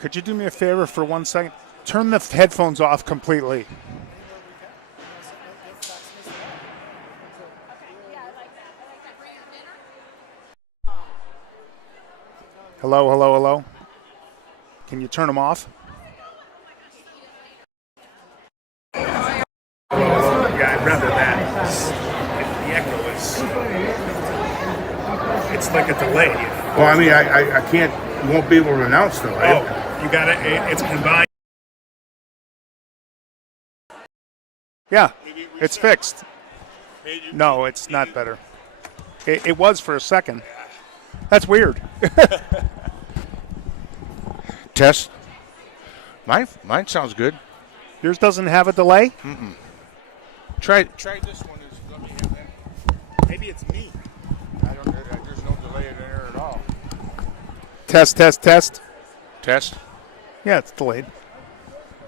Could you do me a favor for 1 second? Turn the headphones off completely. Hello, hello, hello. Can you turn them off? Yeah, I'd rather that. The echo is, it's like a delay. Well, I mean, I can't, you won't be able to announce though, right? Oh, you got it. It's combined. Yeah, it's fixed. No, it's not better. It was for a second. That's weird. Test. Mine sounds good. Yours doesn't have a delay? Mm-mm. Try this one. Let me have that. Maybe it's me. There's no delay in there at all. Test, test, test. Test. Yeah, it's delayed.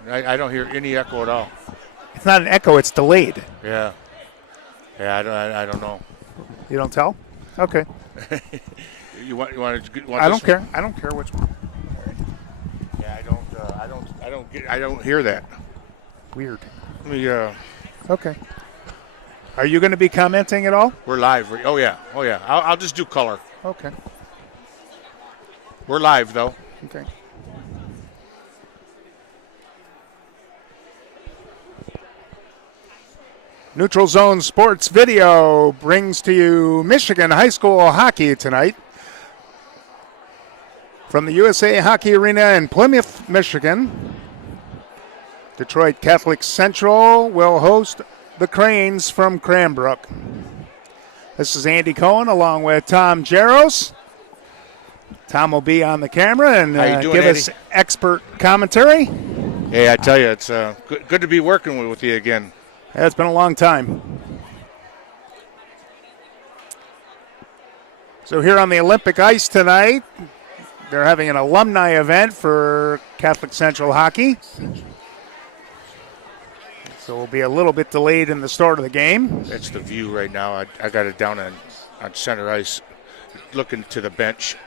I don't hear any echo at all. It's not an echo, it's delayed. Yeah. Yeah, I don't know. You don't tell? Okay. You want I don't care. I don't care which one. Yeah, I don't hear that. Weird. Let me Okay. Are you going to be commenting at all? We're live. Oh yeah. I'll just do color. Okay. We're live though. Okay. Neutral Zone Sports Video brings to you Michigan High School hockey tonight. From the USA Hockey Arena in Plymouth, Michigan, Detroit Catholic Central will host the Cranes from Cranbrook. This is Andy Cohen along with Tom Jaros. Tom will be on the camera and give us expert commentary. Hey, I tell you, it's good to be working with you again. Yeah, it's been a long time. So here on the Olympic ice tonight, they're having an alumni event for Catholic Central hockey. So we'll be a little bit delayed in the start of the game. That's the view right now. I got it down on center ice, looking to the bench.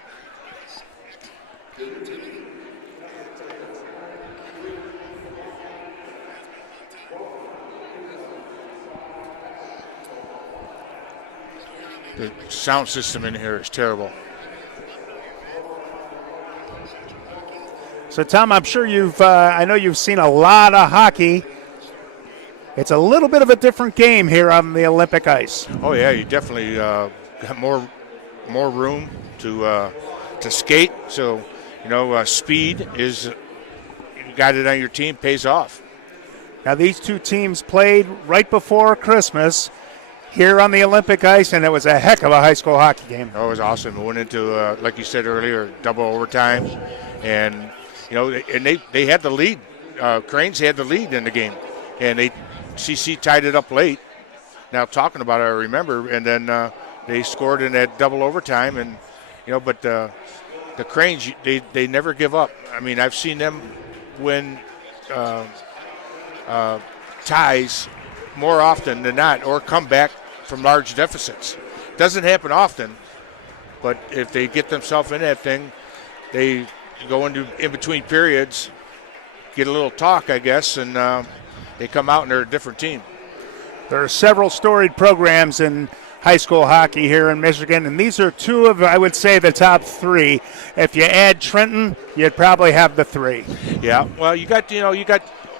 The sound system in here is terrible. So, Tom, I'm sure I know you've seen a lot of hockey. It's a little bit of a different game here on the Olympic ice. Oh yeah, you definitely got more room to skate. So, speed is, you got it on your team, pays off. Now, these two teams played right before Christmas here on the Olympic ice, and it was a heck of a high school hockey game. Oh, it was awesome. It went into, like you said earlier, double overtime, and they had the lead. Cranes had the lead in the game, and CC tied it up late. Now talking about it, I remember, and then they scored in that double overtime, and but the Cranes, they never give up. I mean, I've seen them win ties more often than not, or come back from large deficits. Doesn't happen often, but if they get themselves in that thing, they go into in between periods, get a little talk, I guess, and they come out and they're a different team. There are several storied programs in high school hockey here in Michigan, and these are two of, I would say, the top three. If you add Trenton, you'd probably have the three. Yeah, well, you got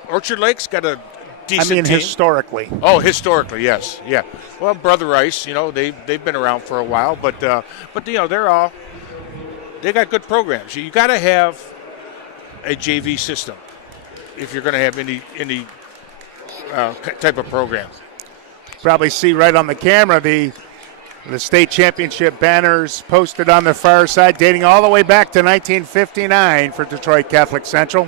Orchard Lake's got a decent team. Historically. Oh, historically, yes, yeah. Well, Brother Rice, they've been around for a while, but they got good programs. You got to have a JV system if you're going to have any type of program. Probably see right on the camera the state championship banners posted on the far side, dating all the way back to 1959 for Detroit Catholic Central.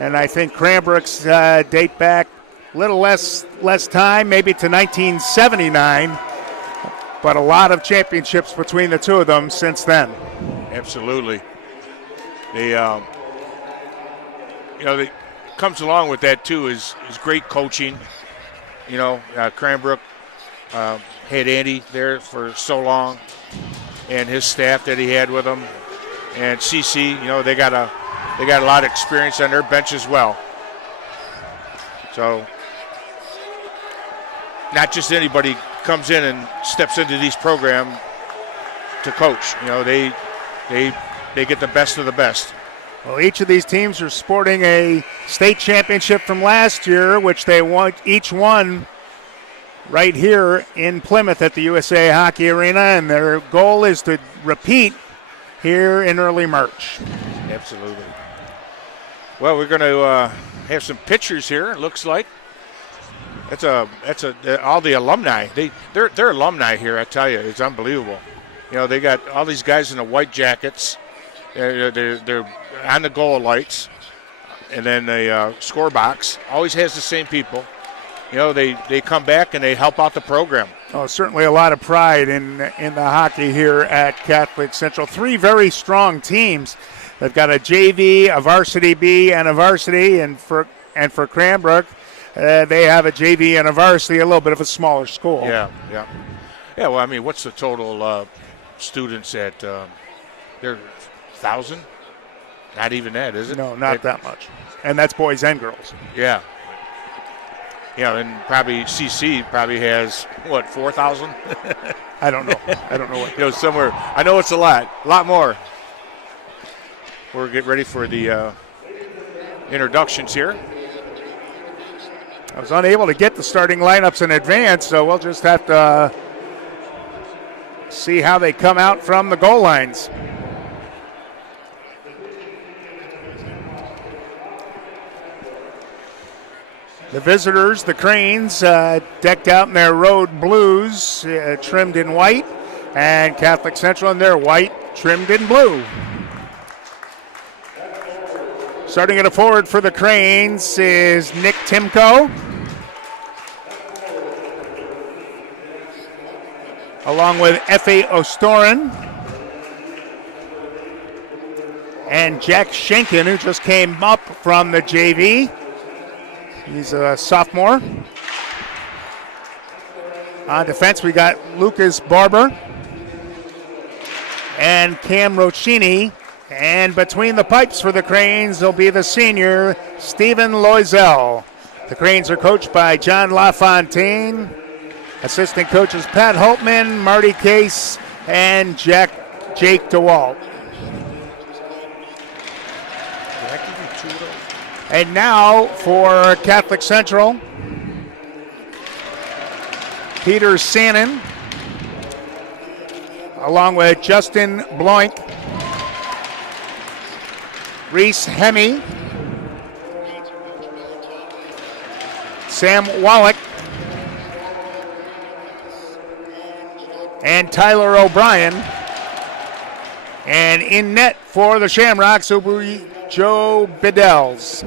And I think Cranbrook's date back a little less time, maybe to 1979, but a lot of championships between the two of them since then. Absolutely. They comes along with that too is great coaching. Cranbrook had Andy there for so long, and his staff that he had with him, and CC. They got They got a lot of experience on their bench as well. So not just anybody comes in and steps into these programs to coach. You know, they get the best of the best. Well, each of these teams are sporting a state championship from last year, which they each won right here in Plymouth at the USA Hockey Arena, and their goal is to repeat here in early March. Absolutely. Well, we're going to have some pictures here, it looks like. That's all the alumni. They're alumni here, I tell you. It's unbelievable. You know, they got all these guys in the white jackets. They're on the goal lights. And then the score box always has the same people. You know, they come back and they help out the program. Oh, certainly a lot of pride in the hockey here at Catholic Central. 3 very strong teams. They've got a JV, a varsity B, and a varsity. And for Cranbrook, they have a JV and a varsity, a little bit of a smaller school. Yeah. Well, I mean, what's the total students at? They're 1,000. Not even that, is it? No, not that much. And that's boys and girls. Yeah. Yeah, and probably CC probably has, 4,000? I don't know. What. You know, somewhere. I know it's a lot more. We're getting ready for the introductions here. I was unable to get the starting lineups in advance, so we'll just have to see how they come out from the goal lines. The visitors, the Cranes, decked out in their road blues, trimmed in white, and Catholic Central in their white, trimmed in blue. Starting at a forward for the Cranes is Nick Timko, along with F.A. Ostorin and Jack Schenken, who just came up from the JV. He's a sophomore. On defense, we got Lucas Barber and Cam Rochini. And between the pipes for the Cranes will be the senior, Stephen Loisel. The Cranes are coached by John LaFontaine. Assistant coaches Pat Holtman, Marty Case, and Jake DeWalt. And now for Catholic Central, Peter Sannon, along with Justin Bloink, Reese Hemme, Sam Wallach, and Tyler O'Brien. And in net for the Shamrocks will be Joe Biddels.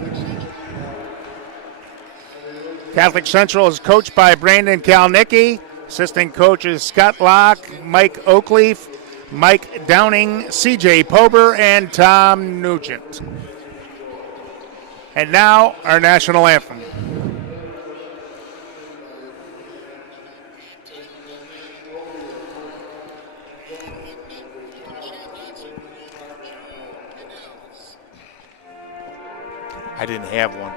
Catholic Central is coached by Brandon Kalnicki. Assistant coaches Scott Locke, Mike Oakleaf, Mike Downing, CJ Pober, and Tom Nugent. And now our national anthem. I didn't have one.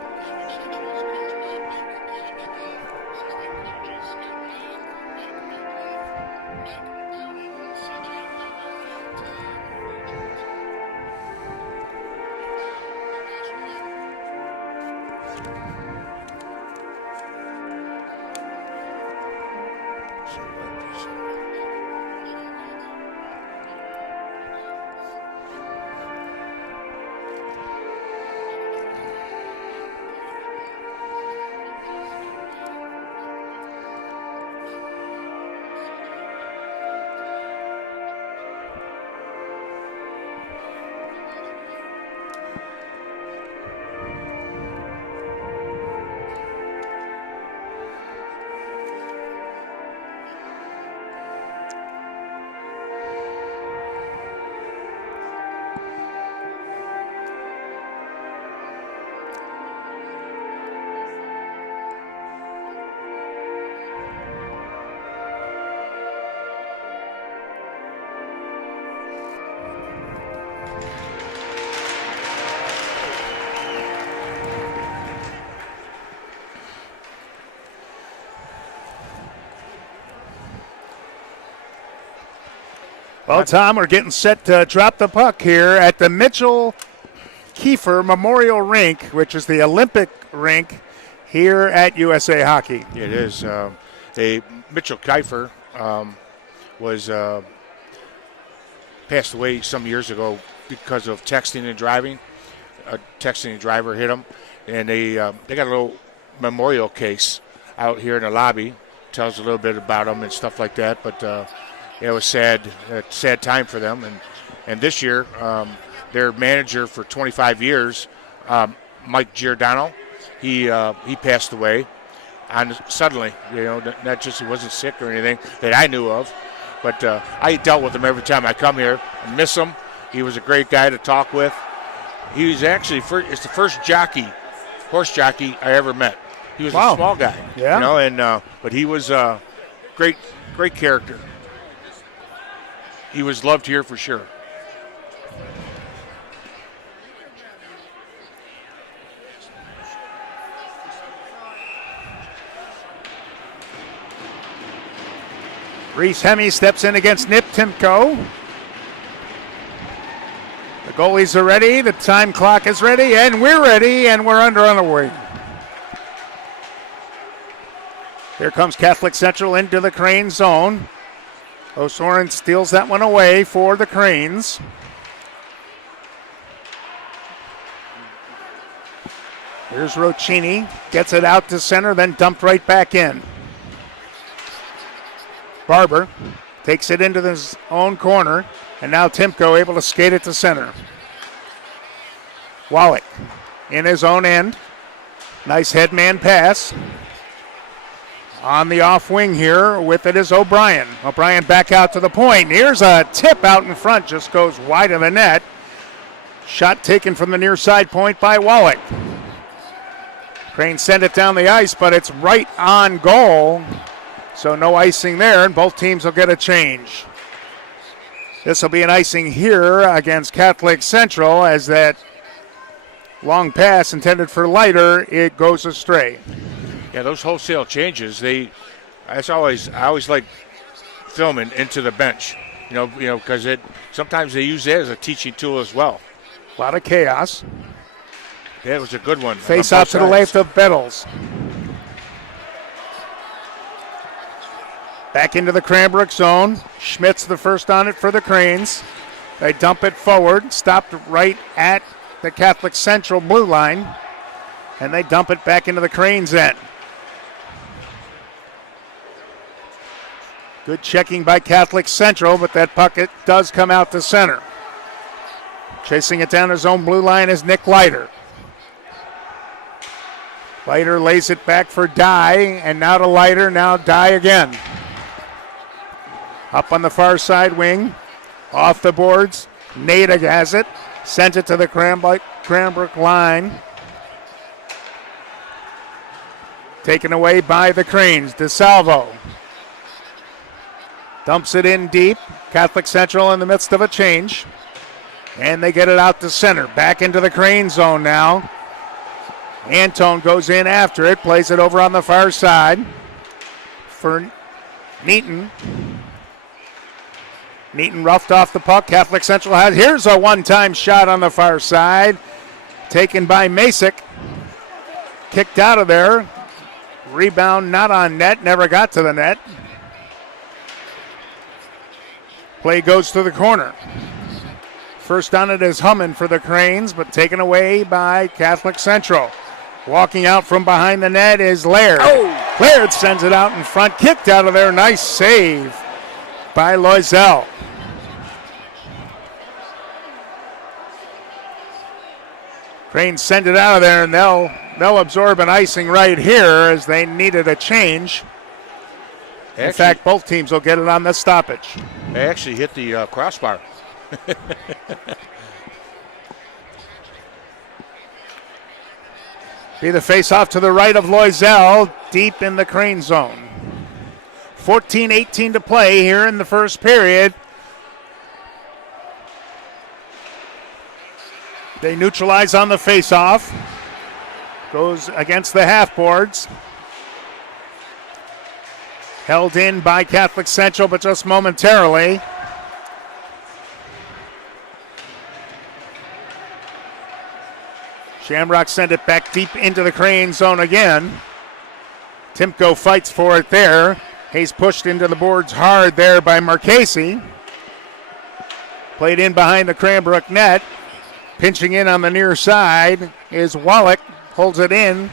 Well, Tom, we're getting set to drop the puck here at the Mitchell Kiefer Memorial Rink, which is the Olympic rink here at USA Hockey. It is. Mitchell Kiefer was passed away some years ago because of texting and driving. A texting driver hit him, and they got a little memorial case out here in the lobby. Tells a little bit about him and stuff like that. But it was a sad time for them. And this year, their manager for 25 years, Mike Giordano, he passed away. Suddenly, not just he wasn't sick or anything that I knew of, but I dealt with him every time I come here. I miss him. He was a great guy to talk with. He was actually it's the first horse jockey I ever met. He was a small guy, but he was a great character. He was loved here for sure. Reese Hemme steps in against Nip Timko. The goalies are ready, the time clock is ready, and we're ready, and we're under on the wing. Here comes Catholic Central into the Crane zone. O'Soren steals that one away for the Cranes. Here's Roccini, gets it out to center, then dumped right back in. Barber takes it into his own corner, and now Timko able to skate it to center. Wallach in his own end. Nice headman pass. On the off wing here with it is O'Brien. O'Brien back out to the point. Here's a tip out in front, just goes wide of the net. Shot taken from the near side point by Wallach. Cranes send it down the ice, but it's right on goal. So no icing there, and both teams will get a change. This will be an icing here against Catholic Central as that long pass intended for Leiter, it goes astray. Yeah, those wholesale changes, I always like filming into the bench, because sometimes they use that as a teaching tool as well. A lot of chaos. Yeah, it was a good one. Face off to the left of Bettles. Back into the Cranbrook zone. Schmidt's the first on it for the Cranes. They dump it forward, stopped right at the Catholic Central blue line, and they dump it back into the Cranes end. Good checking by Catholic Central, but that puck does come out to center. Chasing it down his own blue line is Nick Leiter. Leiter lays it back for Dye, and now to Leiter, now Dye again. Up on the far side wing, off the boards, Natick has it, sends it to the Cranbrook line. Taken away by the Cranes, DeSalvo. Dumps it in deep, Catholic Central in the midst of a change. And they get it out to center, back into the Crane zone now. Antone goes in after it, plays it over on the far side for Neaton. Neaton roughed off the puck. Catholic Central has. Here's a one-time shot on the far side. Taken by Masick. Kicked out of there. Rebound not on net. Never got to the net. Play goes to the corner. First on it is Hummin for the Cranes, but taken away by Catholic Central. Walking out from behind the net is Laird. Oh! Laird sends it out in front. Kicked out of there. Nice save by Loisel. Cranes send it out of there, and they'll absorb an icing right here as they needed a change. In fact, both teams will get it on the stoppage. They actually hit the crossbar. Be the face-off to the right of Loisel, deep in the Crane zone. 14-18 to play here in the first period. They neutralize on the face-off. Goes against the half-boards. Held in by Catholic Central, but just momentarily. Shamrock send it back deep into the Crane zone again. Timko fights for it there. He's pushed into the boards hard there by Marchese. Played in behind the Cranbrook net. Pinching in on the near side is Wallach. Holds it in,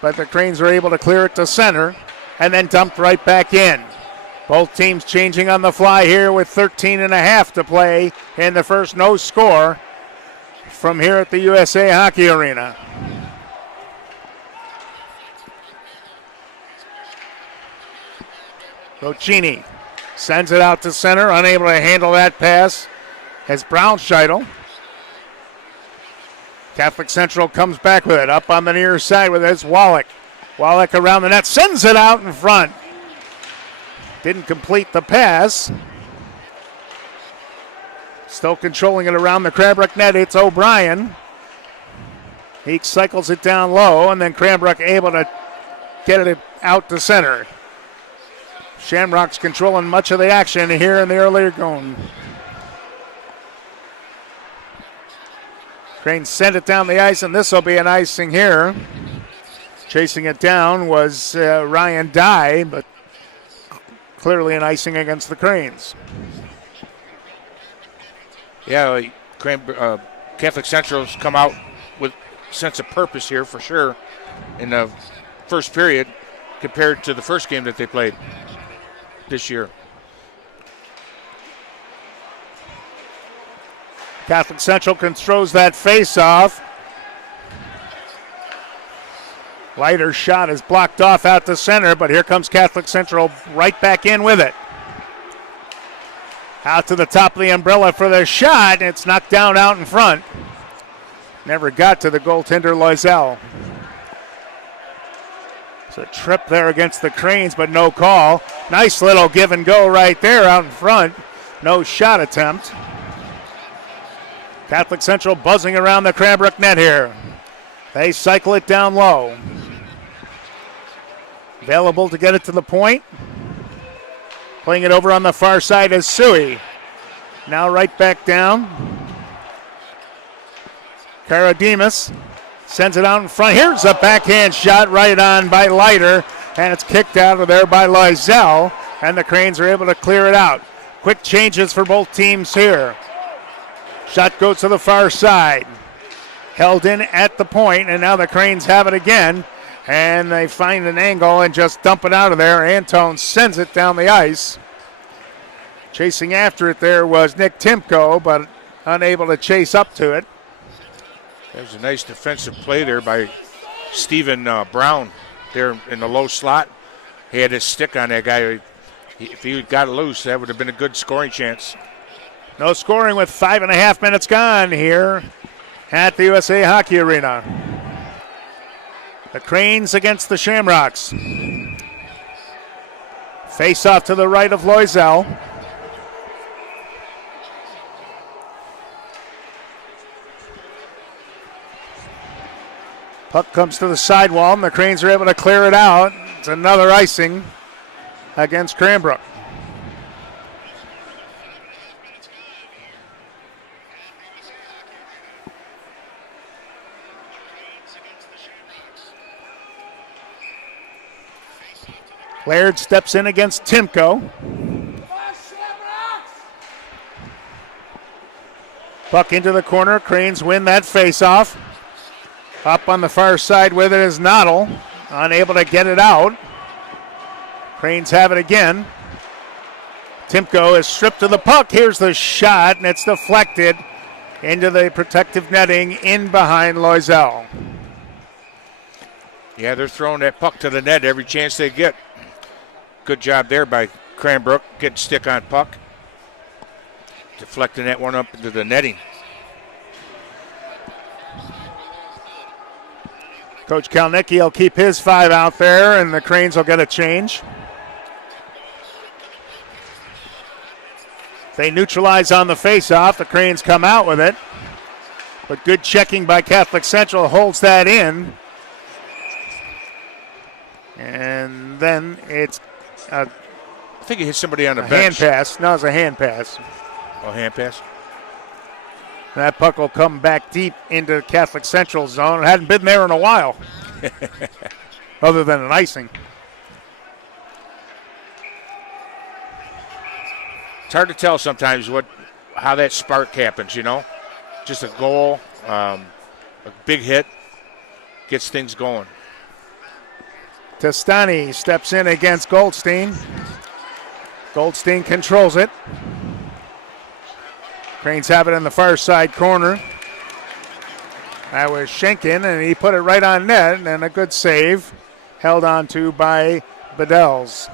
but the Cranes are able to clear it to center and then dumped right back in. Both teams changing on the fly here with 13 and a half to play in the first. No score from here at the USA Hockey Arena. Roccini sends it out to center, unable to handle that pass as Braunscheidel. Catholic Central comes back with it, up on the near side with it. Wallach. Wallach around the net, sends it out in front. Didn't complete the pass. Still controlling it around the Cranbrook net, it's O'Brien. He cycles it down low, and then Cranbrook able to get it out to center. Shamrock's controlling much of the action here in the earlier going. Cranes send it down the ice, and this will be an icing here. Chasing it down was Ryan Dye, but clearly an icing against the Cranes. Yeah, Catholic Central's come out with a sense of purpose here for sure in the first period compared to the first game that they played this year. Catholic Central throws that face off. Leiter's shot is blocked off out to center, but here comes Catholic Central right back in with it. Out to the top of the umbrella for the shot, and it's knocked down out in front. Never got to the goaltender Loisel. It's a trip there against the Cranes, but no call. Nice little give and go right there out in front. No shot attempt. Catholic Central buzzing around the Cranbrook net here. They cycle it down low. Available to get it to the point. Playing it over on the far side is Suey. Now right back down. Karadimas sends it out in front. Here's a backhand shot right on by Leiter, and it's kicked out of there by Loisel, and the Cranes are able to clear it out. Quick changes for both teams here. Shot goes to the far side. Held in at the point, and now the Cranes have it again. And they find an angle and just dump it out of there. Antone sends it down the ice. Chasing after it there was Nick Timko, but unable to chase up to it. That was a nice defensive play there by Stephen Brown there in the low slot. He had his stick on that guy. If he got it loose, that would have been a good scoring chance. No scoring with 5.5 minutes gone here at the USA Hockey Arena. The Cranes against the Shamrocks. Face off to the right of Loisel. Puck comes to the sidewall, and the Cranes are able to clear it out. It's another icing against Cranbrook. Laird steps in against Timko. Puck into the corner. Cranes win that faceoff. Up on the far side with it is Noddle. Unable to get it out. Cranes have it again. Timko is stripped of the puck. Here's the shot, and it's deflected into the protective netting in behind Loisel. Yeah, they're throwing that puck to the net every chance they get. Good job there by Cranbrook, getting stick on puck. Deflecting that one up into the netting. Coach Kalnicki will keep his 5 out there, and the Cranes will get a change. They neutralize on the faceoff. The Cranes come out with it. But good checking by Catholic Central holds that in. And then it's I think he hit somebody on the a bench. hand pass. No, it's a hand pass. Oh, hand pass. That puck will come back deep into Catholic Central zone. It hadn't been there in a while, other than an icing. It's hard to tell sometimes how that spark happens, you know. Just a goal, a big hit, gets things going. Testani steps in against Goldstein. Goldstein controls it. Cranes have it in the far side corner. That was Schenken, and he put it right on net, and a good save held on to by Bedels.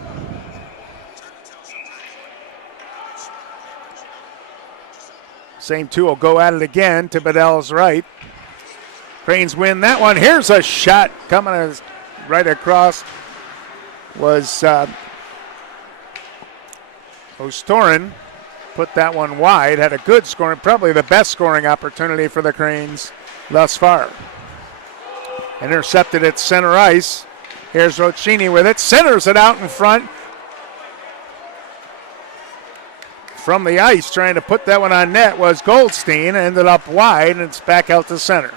Same two will go at it again to Bedell's right. Cranes win that one. Here's a shot coming right across. Was Ostorin. Put that one wide. Had a good scoring, probably the best scoring opportunity for the Cranes thus far. Intercepted at center ice. Here's Roccini with it. Centers it out in front. From the ice, trying to put that one on net was Goldstein. Ended up wide, and it's back out to center.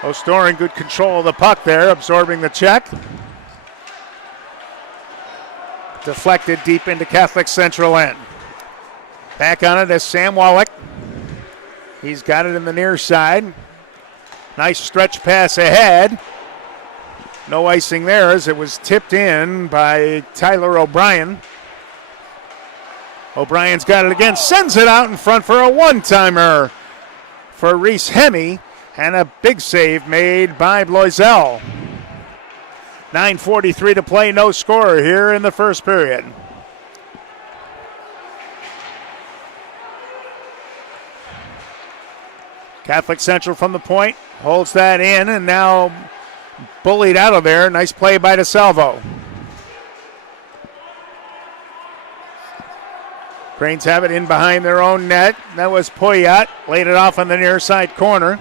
Ostorin, good control of the puck there, absorbing the check. Deflected deep into Catholic Central end. Back on it is Sam Wallach. He's got it in the near side. Nice stretch pass ahead. No icing there as it was tipped in by Tyler O'Brien. O'Brien's got it again, sends it out in front for a one-timer for Reese Hemme, and a big save made by Bloisel. 9:43 to play, no score here in the first period. Catholic Central from the point, holds that in, and now bullied out of there. Nice play by DeSalvo. Cranes have it in behind their own net. That was Poyat, laid it off on the near side corner.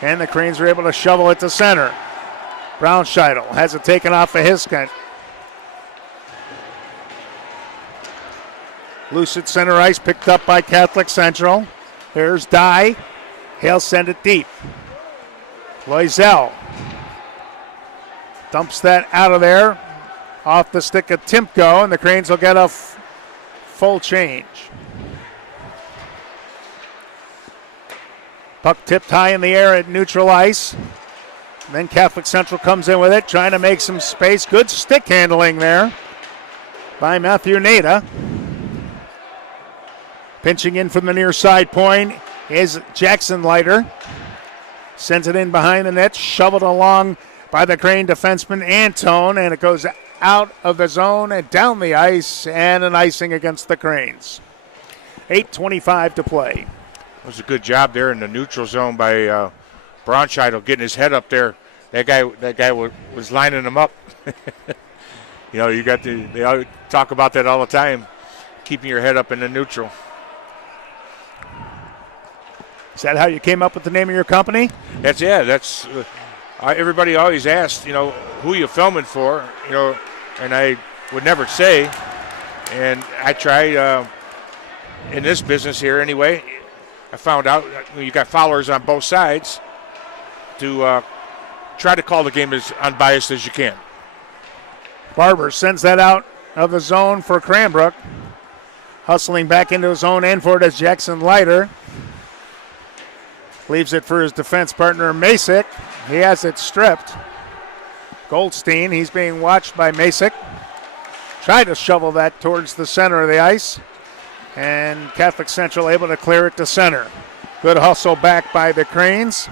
And the Cranes were able to shovel it to center. Braunscheidel has it taken off of Hiskent. Loose at center ice, picked up by Catholic Central. Here's Dye. He'll send it deep. Loisel dumps that out of there. Off the stick of Timko, and the Cranes will get a full change. Puck tipped high in the air at neutral ice. And then Catholic Central comes in with it, trying to make some space. Good stick handling there by Matthew Nada. Pinching in from the near side point is Jackson Leiter. Sends it in behind the net, shoveled along by the Crane defenseman Antone, and it goes out of the zone and down the ice, and an icing against the Cranes. 8:25 to play. It was a good job there in the neutral zone by Braunscheidel, getting his head up there. That guy was lining him up. You know, they always talk about that all the time, keeping your head up in the neutral. Is that how you came up with the name of your company? That's everybody always asks, you know, who you filming for, you know, and I would never say. And I try in this business here anyway. I found out you got followers on both sides to try to call the game as unbiased as you can. Barber sends that out of the zone for Cranbrook. Hustling back into his own end for it as Jackson Leiter. Leaves it for his defense partner, Masick. He has it stripped. Goldstein, he's being watched by Masick. Tried to shovel that towards the center of the ice. And Catholic Central able to clear it to center. Good hustle back by the Cranes.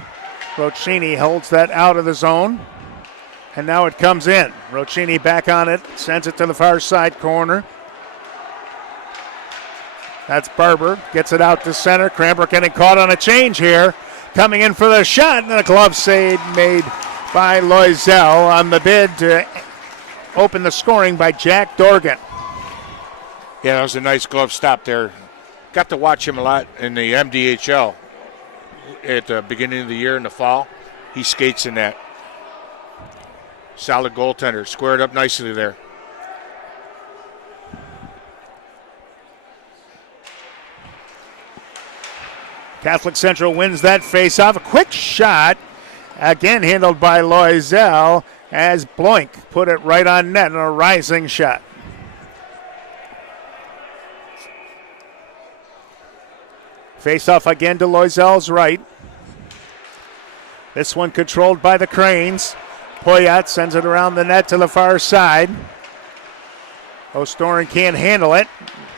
Roccini holds that out of the zone. And now it comes in. Roccini back on it, sends it to the far side corner. That's Barber, gets it out to center. Cranbrook getting caught on a change here. Coming in for the shot, and a glove save made by Loisel on the bid to open the scoring by Jack Dorgan. Yeah, that was a nice glove stop there. Got to watch him a lot in the MDHL at the beginning of the year in the fall. He skates in that. Solid goaltender, squared up nicely there. Catholic Central wins that face-off. A quick shot, again handled by Loisel, as Bloink put it right on net in a rising shot. Face-off again to Loisel's right. This one controlled by the Cranes. Poyat sends it around the net to the far side. O'Storen can't handle it,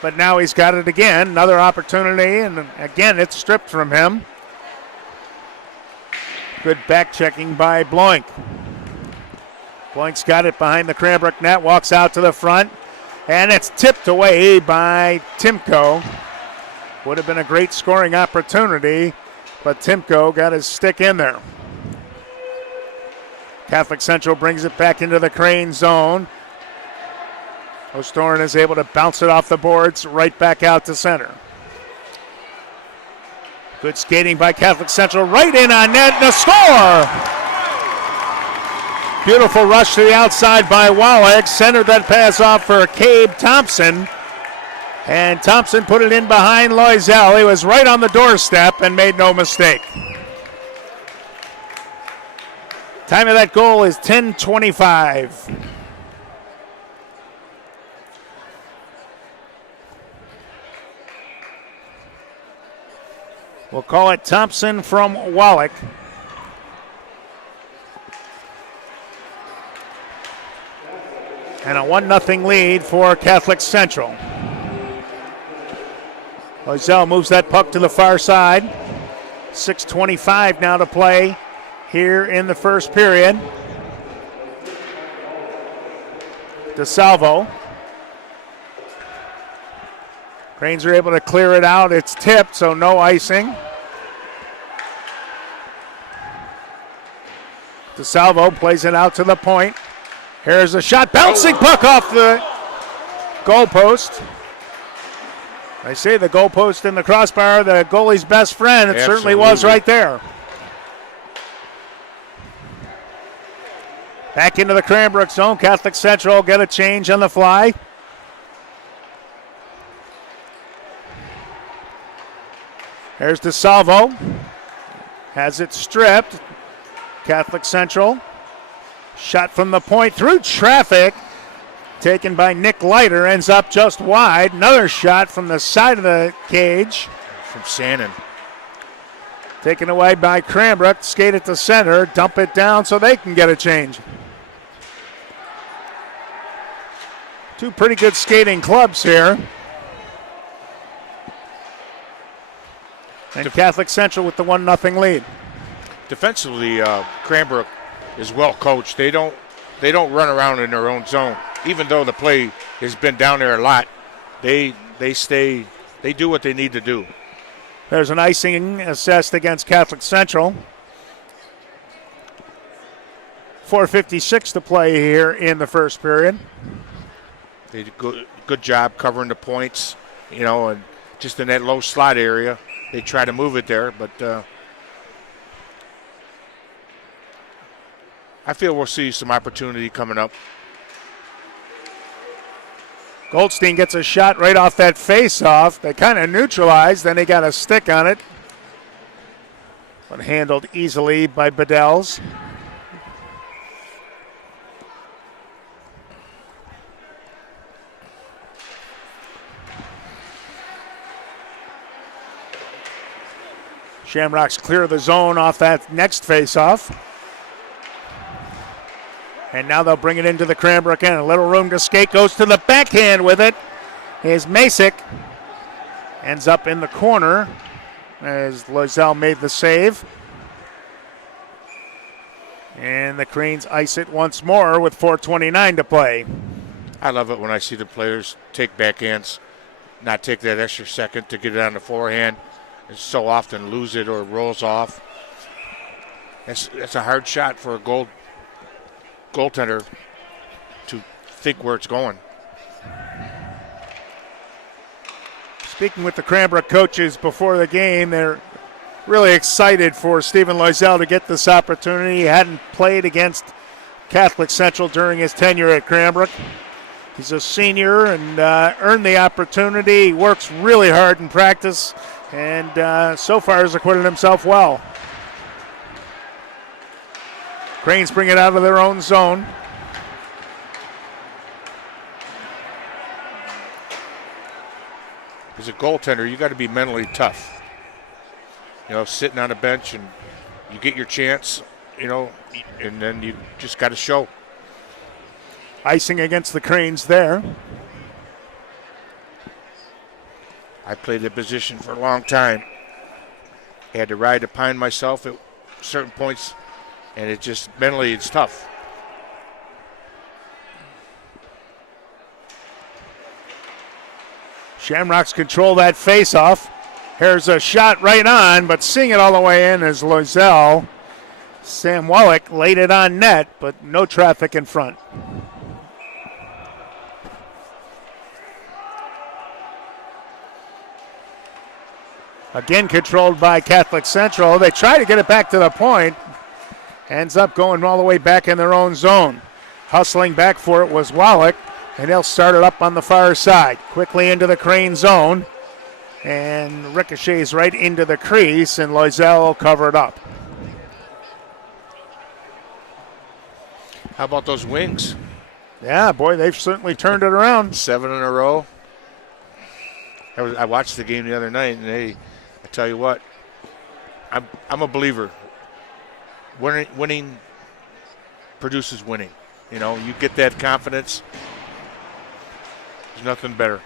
but now he's got it again. Another opportunity, and again it's stripped from him. Good back checking by Bloink. Bloink's got it behind the Cranbrook net, walks out to the front, and it's tipped away by Timko. Would have been a great scoring opportunity, but Timko got his stick in there. Catholic Central brings it back into the Crane zone. O'Storen is able to bounce it off the boards right back out to center. Good skating by Catholic Central, right in on net, and a score! Beautiful rush to the outside by Wallach, centered that pass off for Cabe Thompson, and Thompson put it in behind Loisel. He was right on the doorstep and made no mistake. Time of that goal is 10:25. We'll call it Thompson from Wallach. And a 1-0 lead for Catholic Central. Loisel moves that puck to the far side. 6:25 now to play here in the first period. DeSalvo. Cranes are able to clear it out. It's tipped, so no icing. DeSalvo plays it out to the point. Here's a shot, bouncing puck off the goalpost. I say the goalpost and the crossbar, the goalie's best friend. It certainly was right there. Back into the Cranbrook zone. Catholic Central get a change on the fly. There's DeSalvo. Has it stripped. Catholic Central. Shot from the point through traffic. Taken by Nick Leiter. Ends up just wide. Another shot from the side of the cage. From Shannon. Taken away by Cranbrook. Skate it to center. Dump it down so they can get a change. Two pretty good skating clubs here. And Catholic Central with the 1-0 lead. Defensively, Cranbrook is well coached. They don't run around in their own zone. Even though the play has been down there a lot, they do what they need to do. There's an icing assessed against Catholic Central. 4:56 to play here in the first period. They did good job covering the points, and just in that low slot area. They try to move it there, but I feel we'll see some opportunity coming up. Goldstein gets a shot right off that face-off. They kind of neutralized, then they got a stick on it. But handled easily by Bedell's. Shamrocks clear the zone off that next face-off. And now they'll bring it into the Cranbrook end. A little room to skate. Goes to the backhand with it. Is Masick. Ends up in the corner as Loisel made the save. And the Cranes ice it once more with 4:29 to play. I love it when I see the players take backhands, not take that extra second to get it on the forehand. And so often lose it or it rolls off. That's a hard shot for a goaltender to think where it's going. Speaking with the Cranbrook coaches before the game, they're really excited for Stephen Loisel to get this opportunity. He hadn't played against Catholic Central during his tenure at Cranbrook. He's a senior and earned the opportunity. He works really hard in practice and so far has acquitted himself well. Cranes bring it out of their own zone. As a goaltender, you got to be mentally tough. You know, sitting on a bench and you get your chance, you know, and then you just got to show. Icing against the Cranes there. I played that position for a long time. Had to ride the pine myself at certain points, and it just mentally it's tough. Shamrocks control that face-off. Here's a shot right on, but seeing it all the way in is Loisel. Sam Wallach laid it on net, but no traffic in front. Again controlled by Catholic Central. They try to get it back to the point. Ends up going all the way back in their own zone. Hustling back for it was Wallach, and he'll start it up on the far side. Quickly into the Crane zone, and ricochets right into the crease, and Loisel will cover it up. How about those wings? Yeah, boy, they've certainly turned it around. 7 in a row. I watched the game the other night, and I tell you what, I'm a believer. Winning produces winning. You know, you get that confidence. There's nothing better.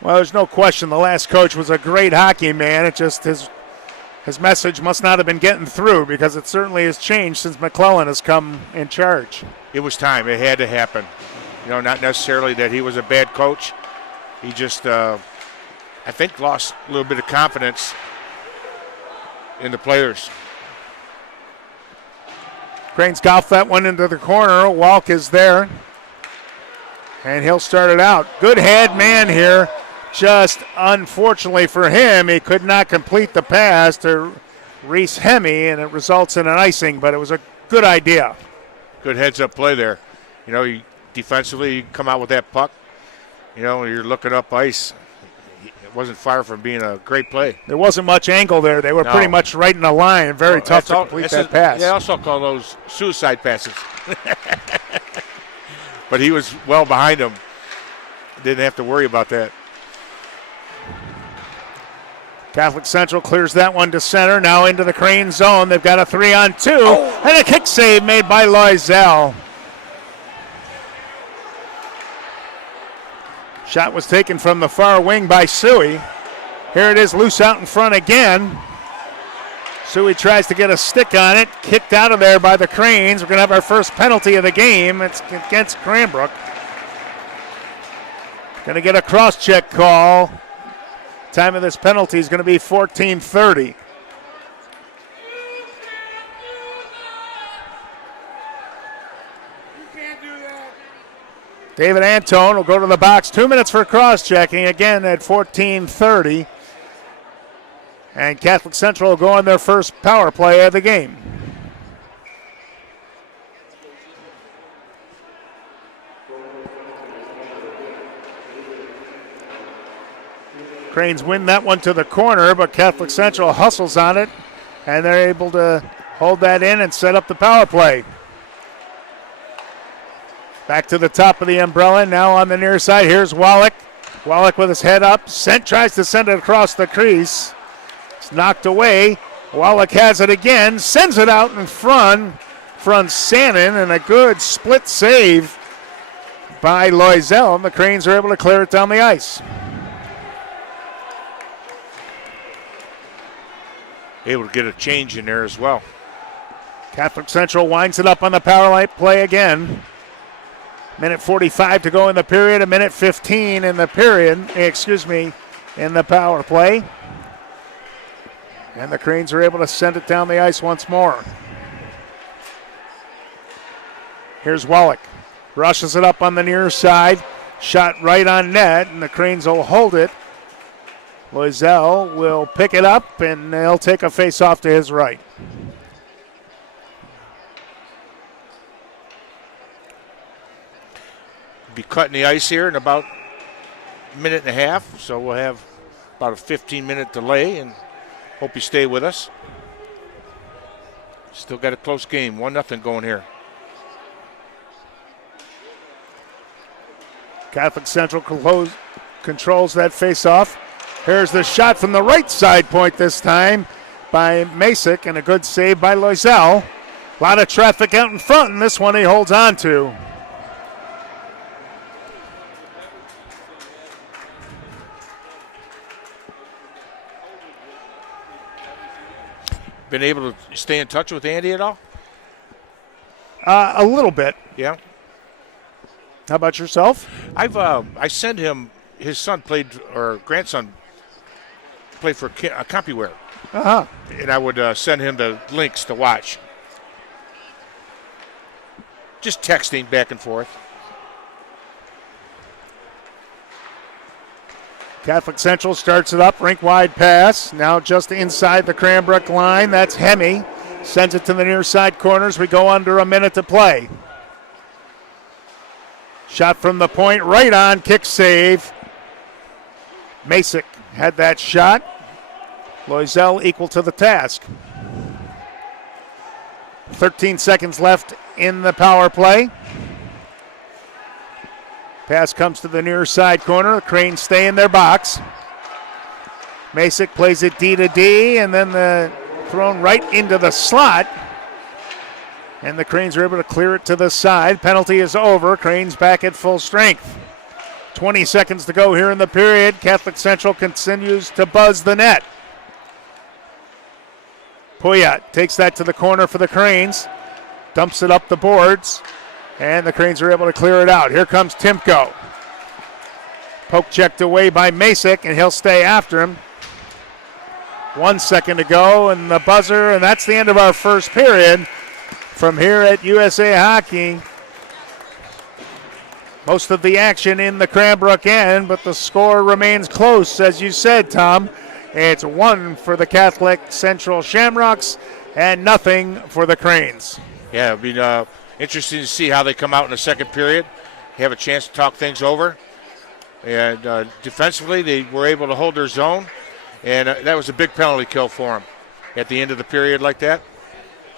Well, there's no question the last coach was a great hockey man. It just his message must not have been getting through, because it certainly has changed since McClellan has come in charge. It was time. It had to happen. You know, not necessarily that he was a bad coach. He just, I think, lost a little bit of confidence in the players. Cranes golf that one into the corner. Walk is there, and he'll start it out. Good head man here. Just unfortunately for him, he could not complete the pass to Reese Hemme, and it results in an icing, but it was a good idea. Good heads-up play there. You know, defensively, you come out with that puck, you know, you're looking up ice. It wasn't far from being a great play. There wasn't much angle there. They were pretty much right in the line. Very tough to complete that pass. They also call those suicide passes. But he was well behind him. Didn't have to worry about that. Catholic Central clears that one to center. Now into the Crane zone. They've got a 3-on-2. And a kick save made by Loisel. Shot was taken from the far wing by Suey. Here it is, loose out in front again. Suey tries to get a stick on it. Kicked out of there by the Cranes. We're going to have our first penalty of the game. It's against Cranbrook. Going to get a cross-check call. Time of this penalty is going to be 14:30. David Antone will go to the box. 2 minutes for cross-checking again at 14:30. And Catholic Central will go on their first power play of the game. Cranes win that one to the corner, but Catholic Central hustles on it, and they're able to hold that in and set up the power play. Back to the top of the umbrella, now on the near side. Here's Wallach. Wallach with his head up. Tries to send it across the crease. It's knocked away. Wallach has it again. Sends it out in front. Sannon, and a good split save by Loisel. And the Cranes are able to clear it down the ice. Able to get a change in there as well. Catholic Central winds it up on the power play again. Minute 45 to go in the period, a minute 15 in the in the power play. And the Cranes are able to send it down the ice once more. Here's Wallach. Rushes it up on the near side. Shot right on net, and the Cranes will hold it. Loisel will pick it up, and they'll take a face-off to his right. Be cutting the ice here in about a minute and a half, so we'll have about a 15-minute delay, and hope you stay with us. Still got a close game, 1-0 going here. Catholic Central controls that face-off. Here's the shot from the right side point this time by Masick, and a good save by Loisel. A lot of traffic out in front, and this one he holds on to. Been able to stay in touch with Andy at all? A little bit. Yeah. How about yourself? I sent him, his son played, or grandson played for CompuWare. Uh-huh. And I would send him the links to watch. Just texting back and forth. Catholic Central starts it up, rink-wide pass. Now just inside the Cranbrook line. That's Hemme. Sends it to the near side corners. We go under a minute to play. Shot from the point, right on, kick save. Masick had that shot. Loisel equal to the task. 13 seconds left in the power play. Pass comes to the near side corner. The Cranes stay in their box. Masick plays it D to D, and then the thrown right into the slot. And the Cranes are able to clear it to the side. Penalty is over. Cranes back at full strength. 20 seconds to go here in the period. Catholic Central continues to buzz the net. Puyat takes that to the corner for the Cranes. Dumps it up the boards. And the Cranes are able to clear it out. Here comes Timko. Poke checked away by Masick, and he'll stay after him. 1 second to go, and the buzzer, and that's the end of our first period from here at USA Hockey. Most of the action in the Cranbrook end, but the score remains close, as you said, Tom. It's 1 for the Catholic Central Shamrocks and nothing for the Cranes. Yeah, it'll be interesting to see how they come out in the second period. Have a chance to talk things over. And defensively, they were able to hold their zone, and that was a big penalty kill for them at the end of the period like that.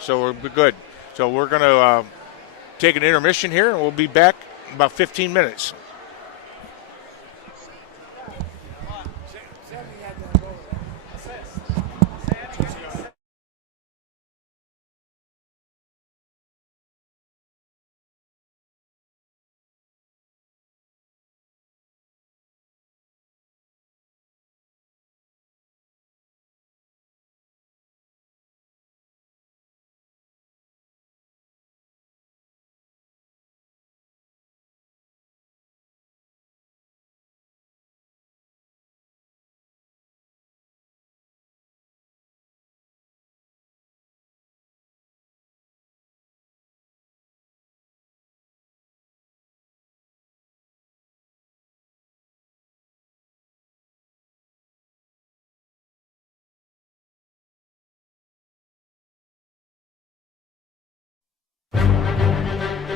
So we're good. So we're going to take an intermission here, and we'll be back in about 15 minutes.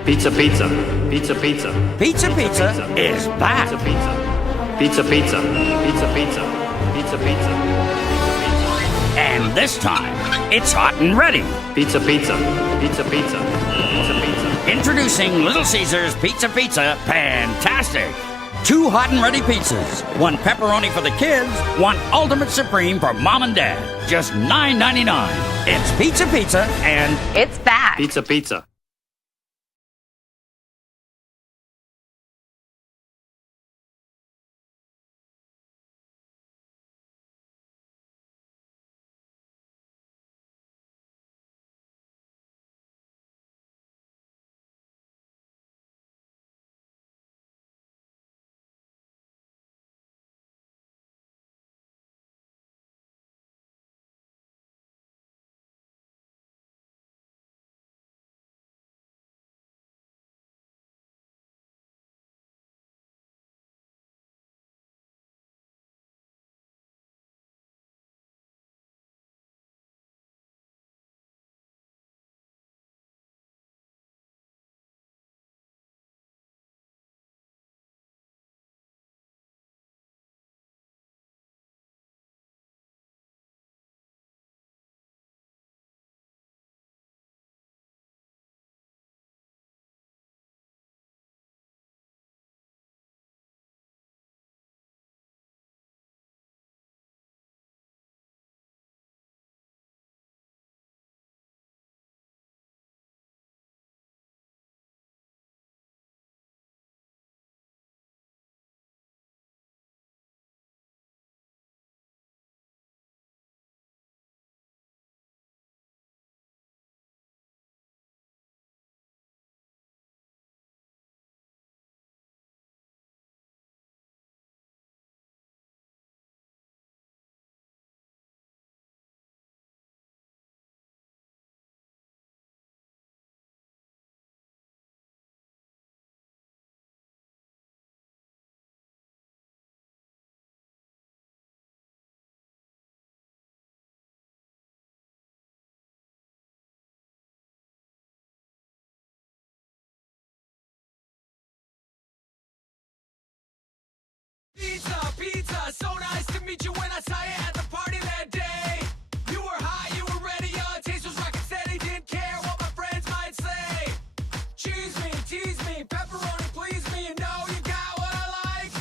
Pizza, pizza, pizza, pizza. Pizza Pizza is back. Pizza, pizza. Pizza, pizza, pizza, pizza. Pizza, pizza. And this time, it's hot and ready. Pizza, pizza. Pizza, pizza. Pizza, pizza. Introducing Little Caesars Pizza Pizza Fantastic. 2 hot and ready pizzas. 1 pepperoni for the kids, 1 ultimate supreme for mom and dad. Just $9.99. It's Pizza Pizza and It's back. Pizza, pizza. Pizza, pizza, so nice to meet you when I saw you at the party that day. You were high, you were ready, your taste was rockin' steady, didn't care what my friends might say. Cheese me, tease me, pepperoni please me, you know you got what I like.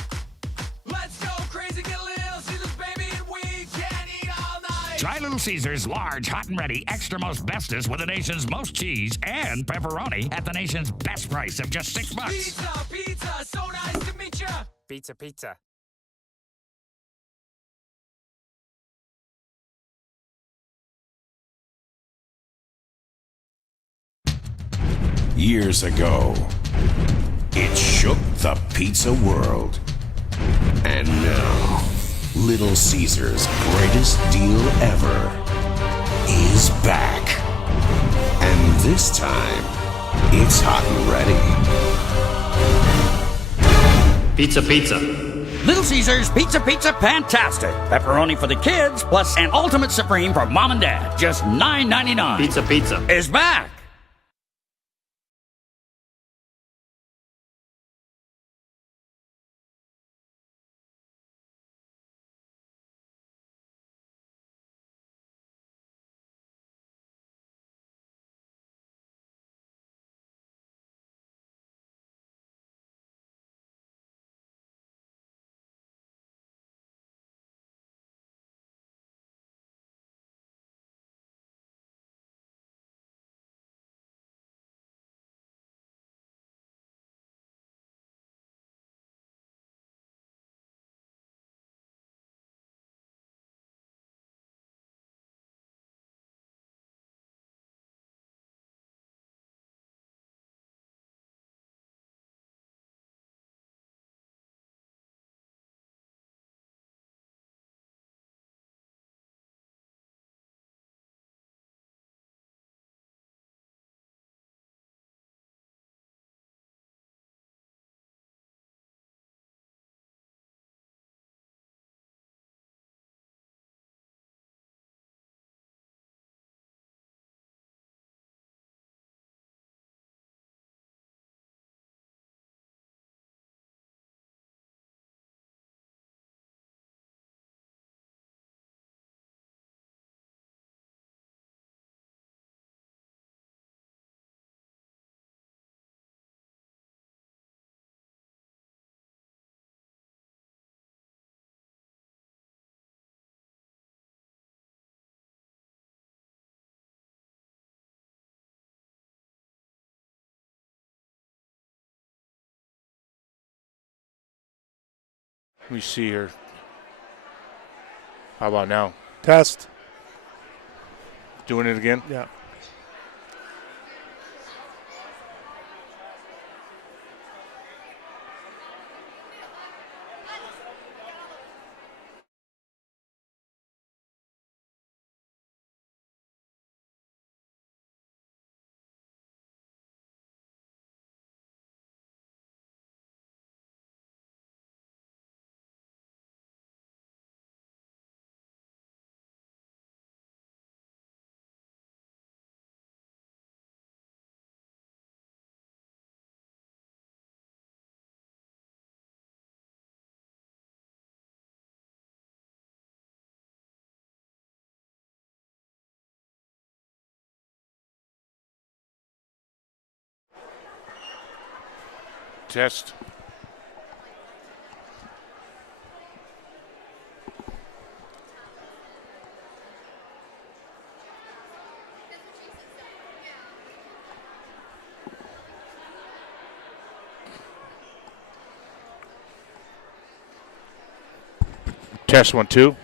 Let's go crazy, get Little Caesars, baby, and we can eat all night. Try Little Caesars large, hot and ready, extra most bestest with the nation's most cheese and pepperoni at the nation's best price of just $6. Pizza, pizza, so nice to meet you. Pizza, pizza. Years ago, it shook the pizza world. And now, Little Caesar's greatest deal ever is back. And this time, it's hot and ready. Pizza, pizza. Little Caesars Pizza Pizza Fantastic. Pepperoni for the kids, plus an Ultimate Supreme for mom and dad. Just $9.99. Pizza, pizza. Is back. Let me see here. How about now? Test. Doing it again? Yeah. Test. Test 1, 2.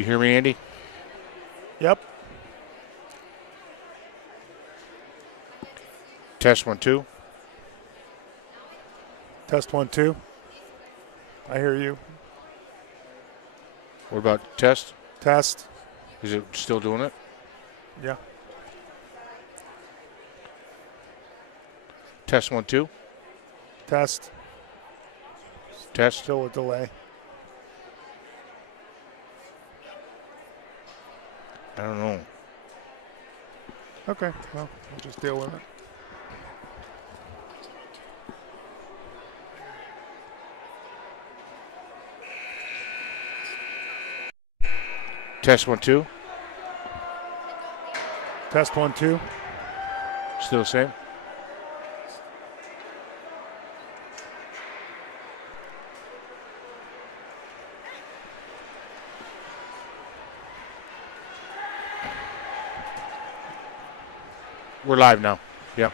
You hear me, Andy? Yep. Test 1, 2. Test 1, 2. I hear you. What about test? Test. Is it still doing it? Yeah. Test 1, 2. Test. Test. Still a delay. I don't know. Okay. Well, we'll just deal with it. Test 1, 2. Test 1, 2. Still the same? We're live now. Yep.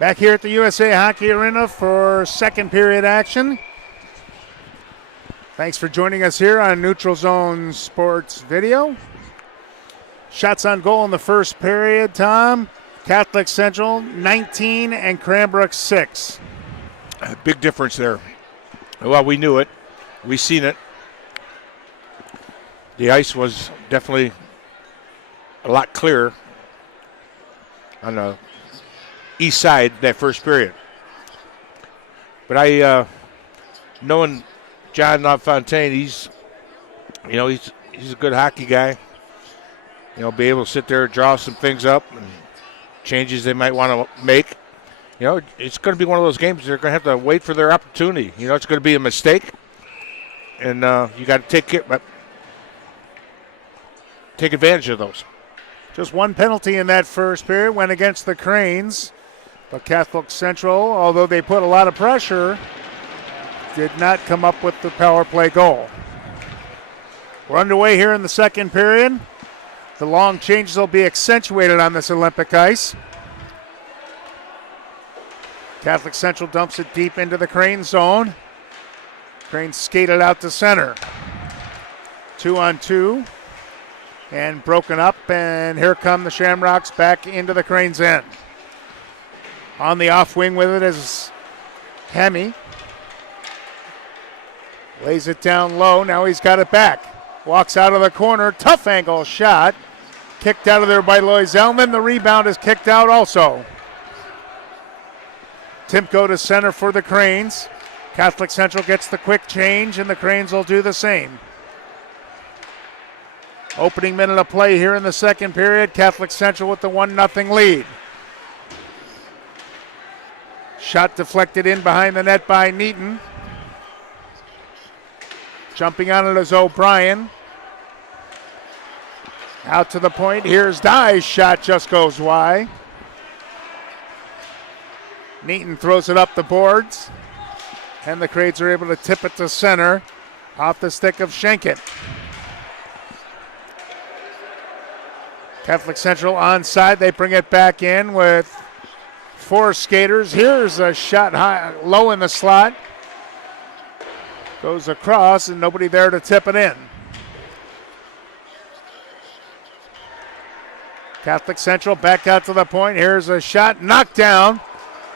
Back here at the USA Hockey Arena for second period action. Thanks for joining us here on Neutral Zone Sports Video. Shots on goal in the first period, Tom. Catholic Central 19 and Cranbrook 6. A big difference there. Well, we knew it. We seen it. The ice was definitely a lot clearer on the east side that first period. But knowing John LaFontaine, he's a good hockey guy. Be able to sit there and draw some things up and changes they might want to make. It's going to be one of those games they're going to have to wait for their opportunity. It's going to be a mistake, and you got to take advantage of those. Just one penalty in that first period went against the Cranes. But Catholic Central, although they put a lot of pressure, did not come up with the power play goal. We're underway here in the second period. The long changes will be accentuated on this Olympic ice. Catholic Central dumps it deep into the Crane zone. Cranes skated out to center. 2-on-2. And broken up, and here come the Shamrocks back into the Cranes' end. On the off wing with it is Hemi. Lays it down low, now he's got it back. Walks out of the corner, tough angle shot. Kicked out of there by Loisel, then the rebound is kicked out also. Timko to center for the Cranes. Catholic Central gets the quick change, and the Cranes will do the same. Opening minute of play here in the second period. Catholic Central with the 1-0 lead. Shot deflected in behind the net by Neaton. Jumping on it is O'Brien. Out to the point. Here's Dye's shot, just goes wide. Neaton throws it up the boards. And the Cranes are able to tip it to center off the stick of Schenken. Catholic Central onside. They bring it back in with 4 skaters. Here's a shot high, low in the slot. Goes across and nobody there to tip it in. Catholic Central back out to the point. Here's a shot knocked down.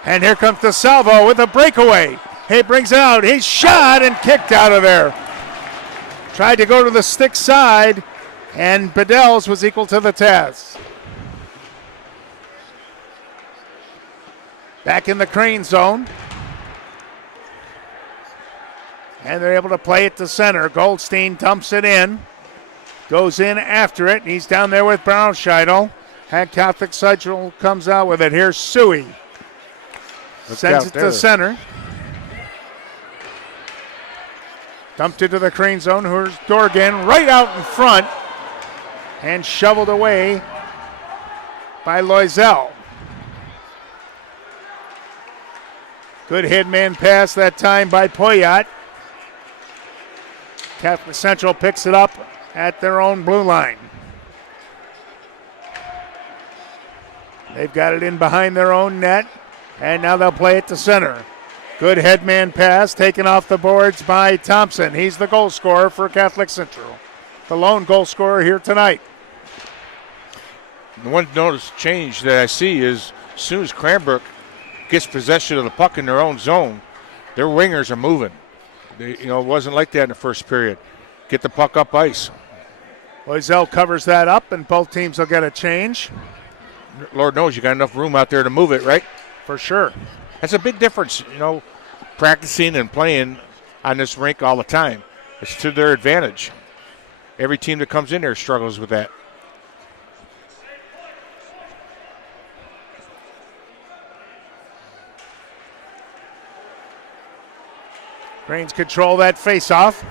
And here comes DeSalvo with a breakaway. He brings it out. He's shot and kicked out of there. Tried to go to the stick side. And Bedell's was equal to the task. Back in the Crane zone. And they're able to play it to center. Goldstein dumps it in. Goes in after it. He's down there with Braunscheidel. And Catholic Central comes out with it. Here's Suey. Sends it to center. Dumped into the Crane zone. Here's Dorgan right out in front. And shoveled away by Loisel. Good headman pass that time by Poyat. Catholic Central picks it up at their own blue line. They've got it in behind their own net, and now they'll play it to center. Good headman pass taken off the boards by Thompson. He's the goal scorer for Catholic Central. The lone goal scorer here tonight. The one notice change that I see is as soon as Cranbrook gets possession of the puck in their own zone, their wingers are moving. It wasn't like that in the first period. Get the puck up ice. Loisel covers that up, and both teams will get a change. Lord knows you got enough room out there to move it, right? For sure. That's a big difference, practicing and playing on this rink all the time. It's to their advantage. Every team that comes in there struggles with that. Cranes control that face-off.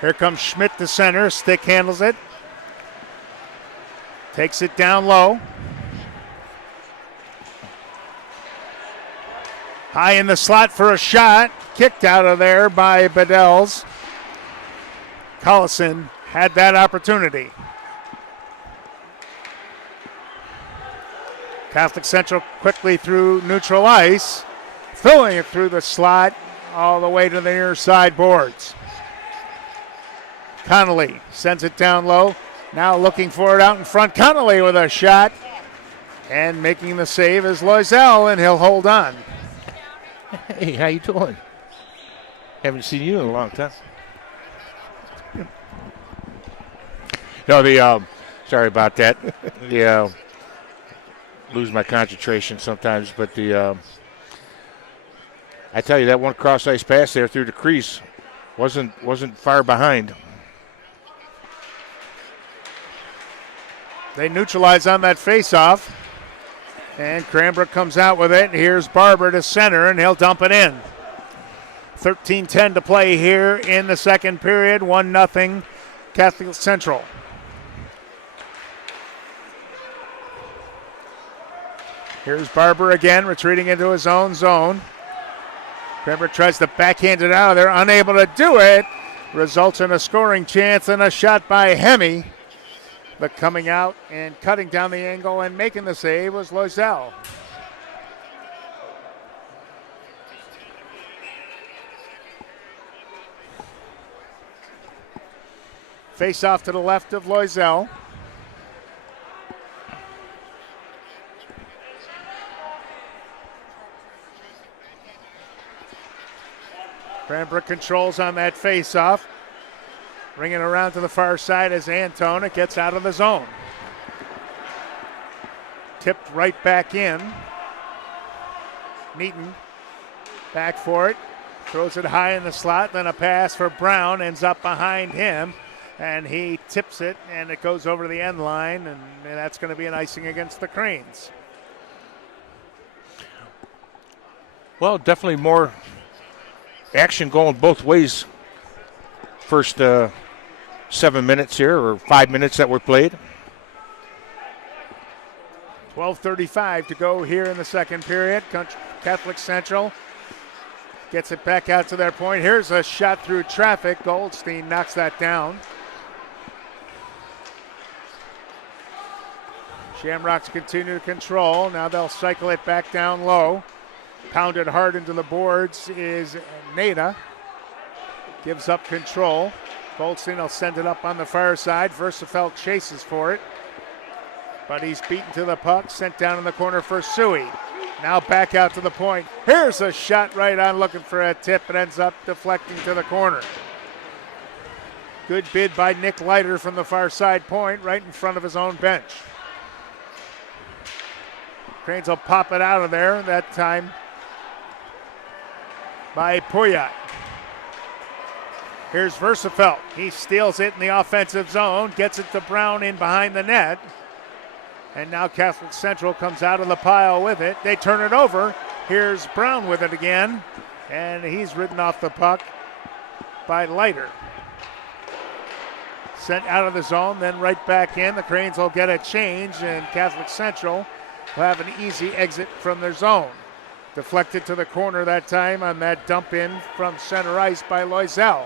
Here comes Schmidt to center. Stick handles it. Takes it down low. High in the slot for a shot. Kicked out of there by Bedell's. Collison had that opportunity. Catholic Central quickly through neutral ice. Filling it through the slot all the way to the near side boards. Connolly sends it down low. Now looking for it out in front. Connolly with a shot. And making the save is Loisel, and he'll hold on. Hey, how you doing? Haven't seen you in a long time. No, sorry about that. Lose my concentration sometimes, but I tell you, that one cross ice pass there through the crease wasn't far behind. They neutralize on that faceoff. And Cranbrook comes out with it. Here's Barber to center, and he'll dump it in. 13-10 to play here in the second period. 1-0 Catholic Central. Here's Barber again, retreating into his own zone. Cranbrook tries to backhand it out of there, unable to do it. Results in a scoring chance and a shot by Hemme. But coming out and cutting down the angle and making the save was Loisel. Face off to the left of Loisel. Cranbrook controls on that face-off. Bringing around to the far side as Antone. It gets out of the zone. Tipped right back in. Neaton back for it. Throws it high in the slot. Then a pass for Brown. Ends up behind him. And he tips it, and it goes over the end line. And that's going to be an icing against the Cranes. Well, definitely more action going both ways. First 7 minutes here, or 5 minutes that were played. 12:35 to go here in the second period. Catholic Central gets it back out to their point. Here's a shot through traffic. Goldstein knocks that down. Shamrocks continue to control. Now they'll cycle it back down low. Pounded hard into the boards is Nada. Gives up control. Goldstein will send it up on the far side. Versafelt chases for it. But he's beaten to the puck. Sent down in the corner for Suey. Now back out to the point. Here's a shot right on, looking for a tip. It ends up deflecting to the corner. Good bid by Nick Leiter from the far side point, right in front of his own bench. Cranes will pop it out of there, that time by Puyat. Here's Versafelt. He steals it in the offensive zone, gets it to Brown in behind the net. And now Catholic Central comes out of the pile with it. They turn it over. Here's Brown with it again. And he's ridden off the puck by Leiter. Sent out of the zone, then right back in. The Cranes will get a change, and Catholic Central will have an easy exit from their zone. Deflected to the corner that time on that dump in from center ice by Loisel.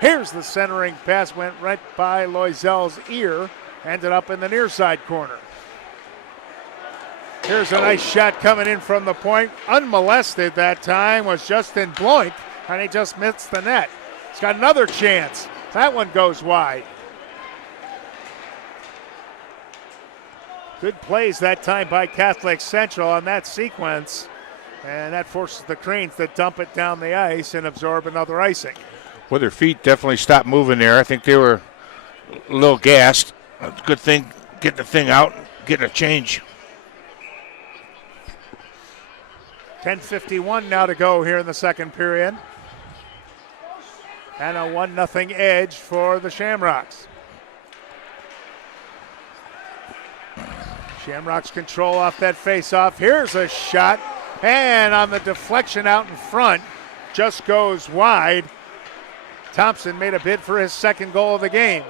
Here's the centering pass, went right by Loisel's ear, ended up in the near side corner. Here's a nice shot coming in from the point. Unmolested that time was Justin Bloink, and he just missed the net. He's got another chance. That one goes wide. Good plays that time by Catholic Central on that sequence, and that forces the Cranes to dump it down the ice and absorb another icing. Well, their feet definitely stopped moving there. I think they were a little gassed. It's a good thing getting the thing out, getting a change. 10:51 now to go here in the second period. And a 1-0 edge for the Shamrocks. Shamrocks control off that face-off. Here's a shot, and on the deflection out in front, just goes wide. Thompson made a bid for his second goal of the game.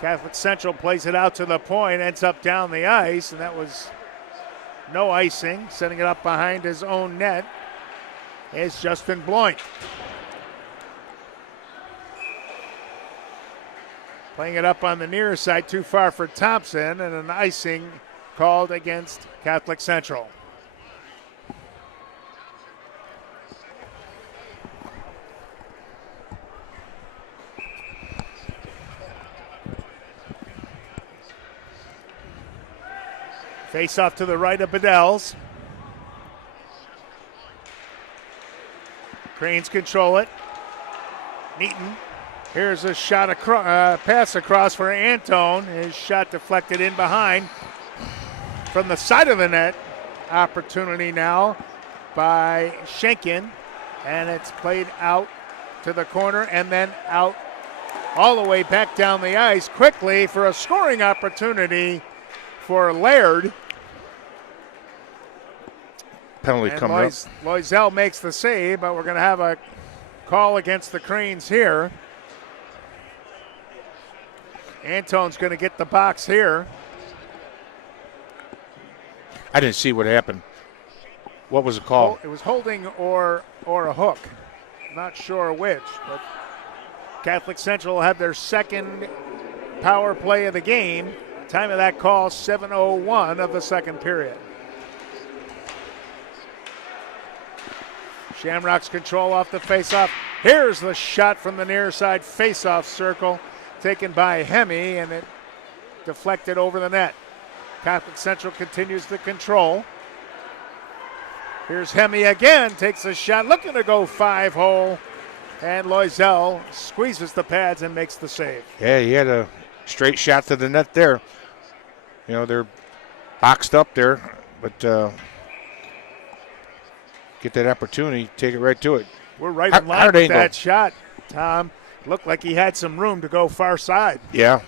Catholic Central plays it out to the point, ends up down the ice, and that was no icing. Setting it up behind his own net is Justin Bloink. Playing it up on the near side, too far for Thompson, and an icing called against Catholic Central. Face off to the right of Bedell's. Cranes control it. Neaton. Here's a shot pass across for Antone. His shot deflected in behind from the side of the net. Opportunity now by Schenken, and it's played out to the corner and then out all the way back down the ice quickly for a scoring opportunity for Laird. Penalty and coming up. Loisel makes the save, but we're going to have a call against the Cranes here. Antone's going to get the box here. I didn't see what happened. What was the call? It was holding or a hook. Not sure which, but Catholic Central will have their second power play of the game. Time of that call, 7:01 of the second period. Shamrocks control off the faceoff. Here's the shot from the near side faceoff circle, taken by Hemme, and it deflected over the net. Catholic Central continues to control. Here's Hemme again, takes a shot, looking to go 5-hole, and Loisel squeezes the pads and makes the save. Yeah, he had a straight shot to the net there. You know, they're boxed up there, but get that opportunity, take it right to it. We're right in line with that shot, Tom. Looked like he had some room to go far side. Yeah.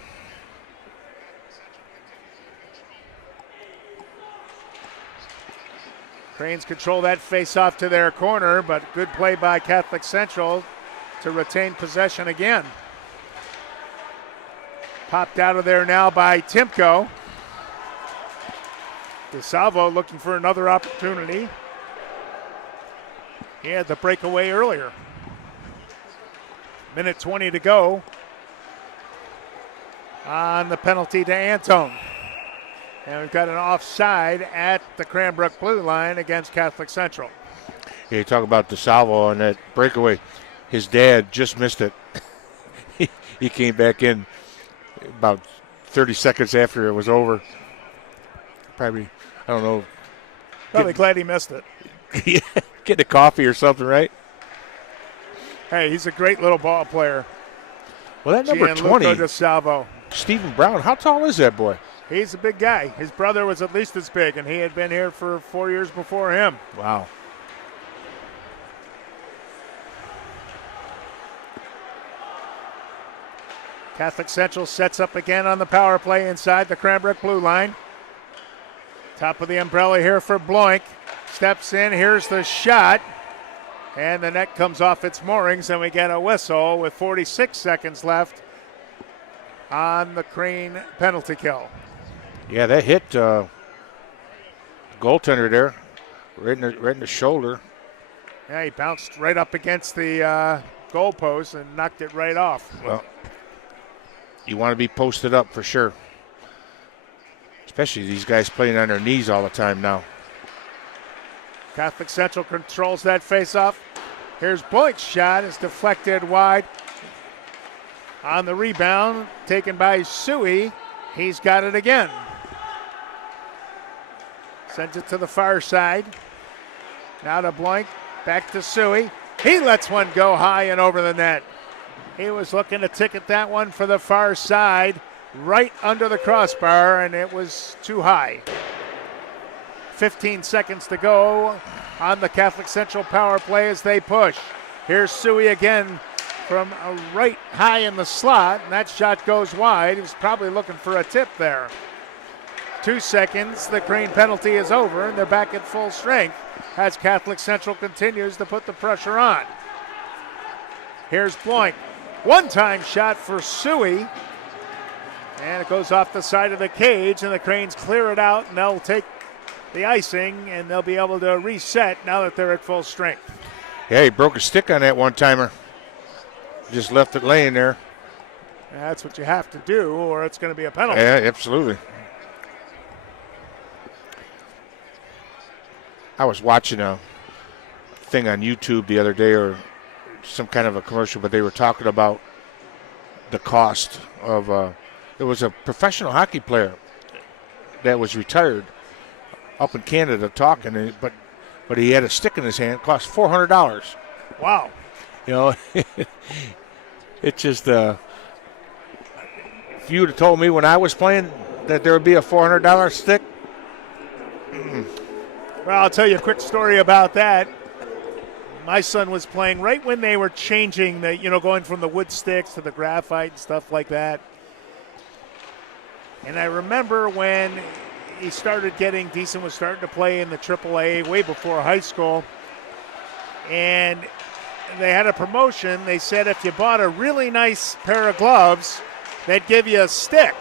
Cranes control that face-off to their corner, but good play by Catholic Central to retain possession again. Popped out of there now by Timko. DeSalvo looking for another opportunity. He had the breakaway earlier. Minute 20 to go on the penalty to Antone. And we've got an offside at the Cranbrook blue line against Catholic Central. Yeah, you talk about DeSalvo on that breakaway. His dad just missed it. He came back in about 30 seconds after it was over. Probably, I don't know. Probably glad he missed it. Getting a coffee or something, right? Hey, he's a great little ball player. Well, that number Gianluca 20, DeSalvo. Stephen Brown, how tall is that boy? He's a big guy. His brother was at least as big, and he had been here for 4 years before him. Wow. Catholic Central sets up again on the power play inside the Cranbrook blue line. Top of the umbrella here for Bloink. Steps in, here's the shot. And the net comes off its moorings, and we get a whistle with 46 seconds left on the Crane penalty kill. Yeah, that hit goaltender there, right in the shoulder. Yeah, he bounced right up against the goalpost and knocked it right off. Well, you want to be posted up for sure. Especially these guys playing on their knees all the time now. Catholic Central controls that face-off. Here's Boyd's shot. It's deflected wide. On the rebound, taken by Suey. He's got it again. Sends it to the far side. Now to Blank. Back to Suey. He lets one go high and over the net. He was looking to ticket that one for the far side, right under the crossbar, and it was too high. 15 seconds to go on the Catholic Central power play as they push. Here's Suey again from right high in the slot, and that shot goes wide. He was probably looking for a tip there. 2 seconds, the Crane penalty is over, and they're back at full strength as Catholic Central continues to put the pressure on. Here's Blank. One-time shot for Suey, and it goes off the side of the cage, and the Cranes clear it out, and they'll take the icing, and they'll be able to reset now that they're at full strength. Yeah, he broke a stick on that one-timer. Just left it laying there. That's what you have to do, or it's going to be a penalty. Yeah, absolutely. I was watching a thing on YouTube the other day, or some kind of a commercial, but they were talking about the cost of it was a professional hockey player that was retired up in Canada talking, but he had a stick in his hand. It cost $400. Wow. You know, it's just if you would have told me when I was playing that there would be a $400 stick. Well, I'll tell you a quick story about that. My son was playing right when they were changing going from the wood sticks to the graphite and stuff like that. And I remember when he started getting decent, was starting to play in the AAA way before high school. And they had a promotion. They said if you bought a really nice pair of gloves, they'd give you a stick.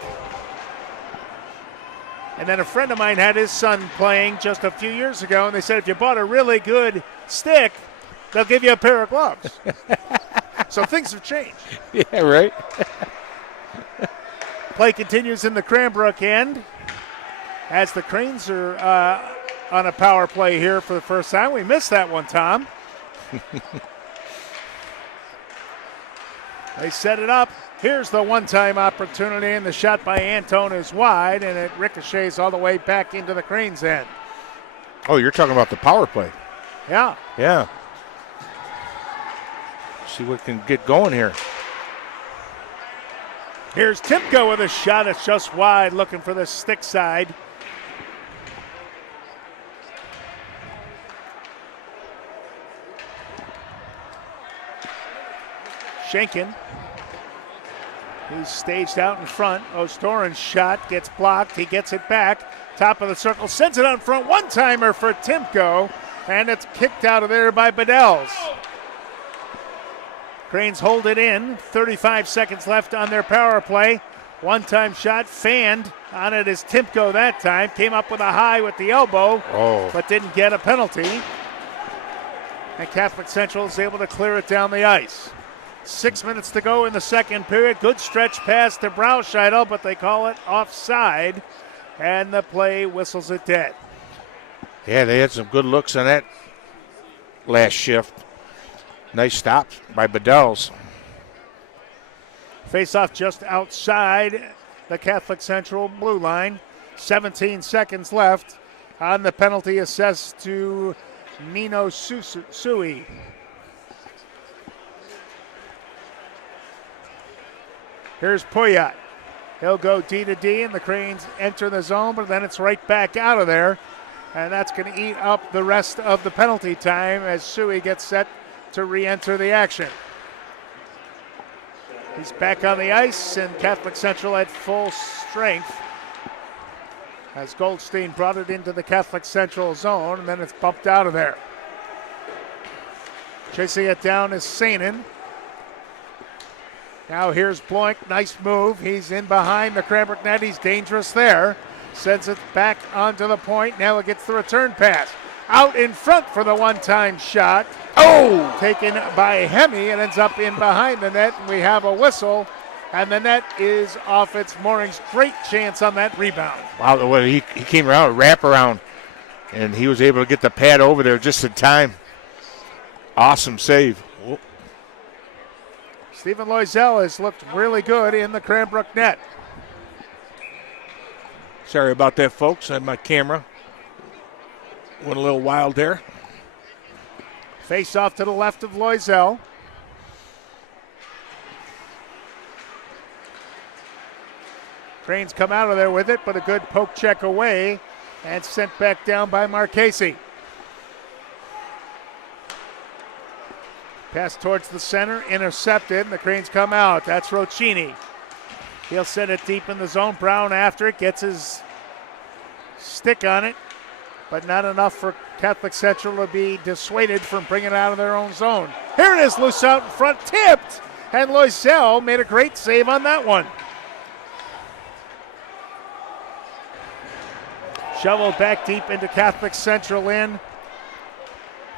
And then a friend of mine had his son playing just a few years ago, and they said if you bought a really good stick, they'll give you a pair of gloves. So things have changed. Yeah, right. Play continues in the Cranbrook end as the Cranes are on a power play here for the first time. We missed that one, Tom. They set it up. Here's the one-time opportunity, and the shot by Antone is wide, and it ricochets all the way back into the Cranes' end. Oh, you're talking about the power play. Yeah. Yeah. See what can get going here. Here's Timko with a shot. It's just wide, looking for the stick side. Schenken. He's staged out in front. Ostoran's shot gets blocked. He gets it back. Top of the circle, sends it out in front. One-timer for Timko, and it's kicked out of there by Bedell's. Cranes hold it in. 35 seconds left on their power play. One-time shot fanned on it is Timko that time. Came up with a high with the elbow, but didn't get a penalty. And Catholic Central is able to clear it down the ice. 6 minutes to go in the second period. Good stretch pass to Brauscheidel, but they call it offside, and the play whistles it dead. Yeah, they had some good looks on that last shift. Nice stop by Bedell's. Face-off just outside the Catholic Central blue line. 17 seconds left on the penalty assessed to Nino Sui. Here's Puyat. He'll go D to D, and the Cranes enter the zone, but then it's right back out of there. And that's going to eat up the rest of the penalty time as Sui gets set to re-enter the action. He's back on the ice, and Catholic Central at full strength as Goldstein brought it into the Catholic Central zone, and then it's bumped out of there. Chasing it down is Sainin. Now here's Bloink, nice move. He's in behind the Cranbrook net. He's dangerous there. Sends it back onto the point. Now it gets the return pass. Out in front for the one-time shot. Oh! Taken by Hemi and ends up in behind the net. And we have a whistle And the net is off its moorings. Great chance on that rebound. Wow, the way he came around, wrap around, and he was able to get the pad over there just in time. Awesome save. Whoop. Stephen Loisel has looked really good in the Cranbrook net. Sorry about that, folks. I had my camera. Went a little wild there. Face off to the left of Loisel. Cranes come out of there with it, but a good poke check away and sent back down by Marchese. Pass towards the center, intercepted, and the Cranes come out. That's Roccini. He'll send it deep in the zone. Brown after it, gets his stick on it, but not enough for Catholic Central to be dissuaded from bringing it out of their own zone. Here it is, loose out in front, tipped, and Loisel made a great save on that one. Shoveled back deep into Catholic Central in.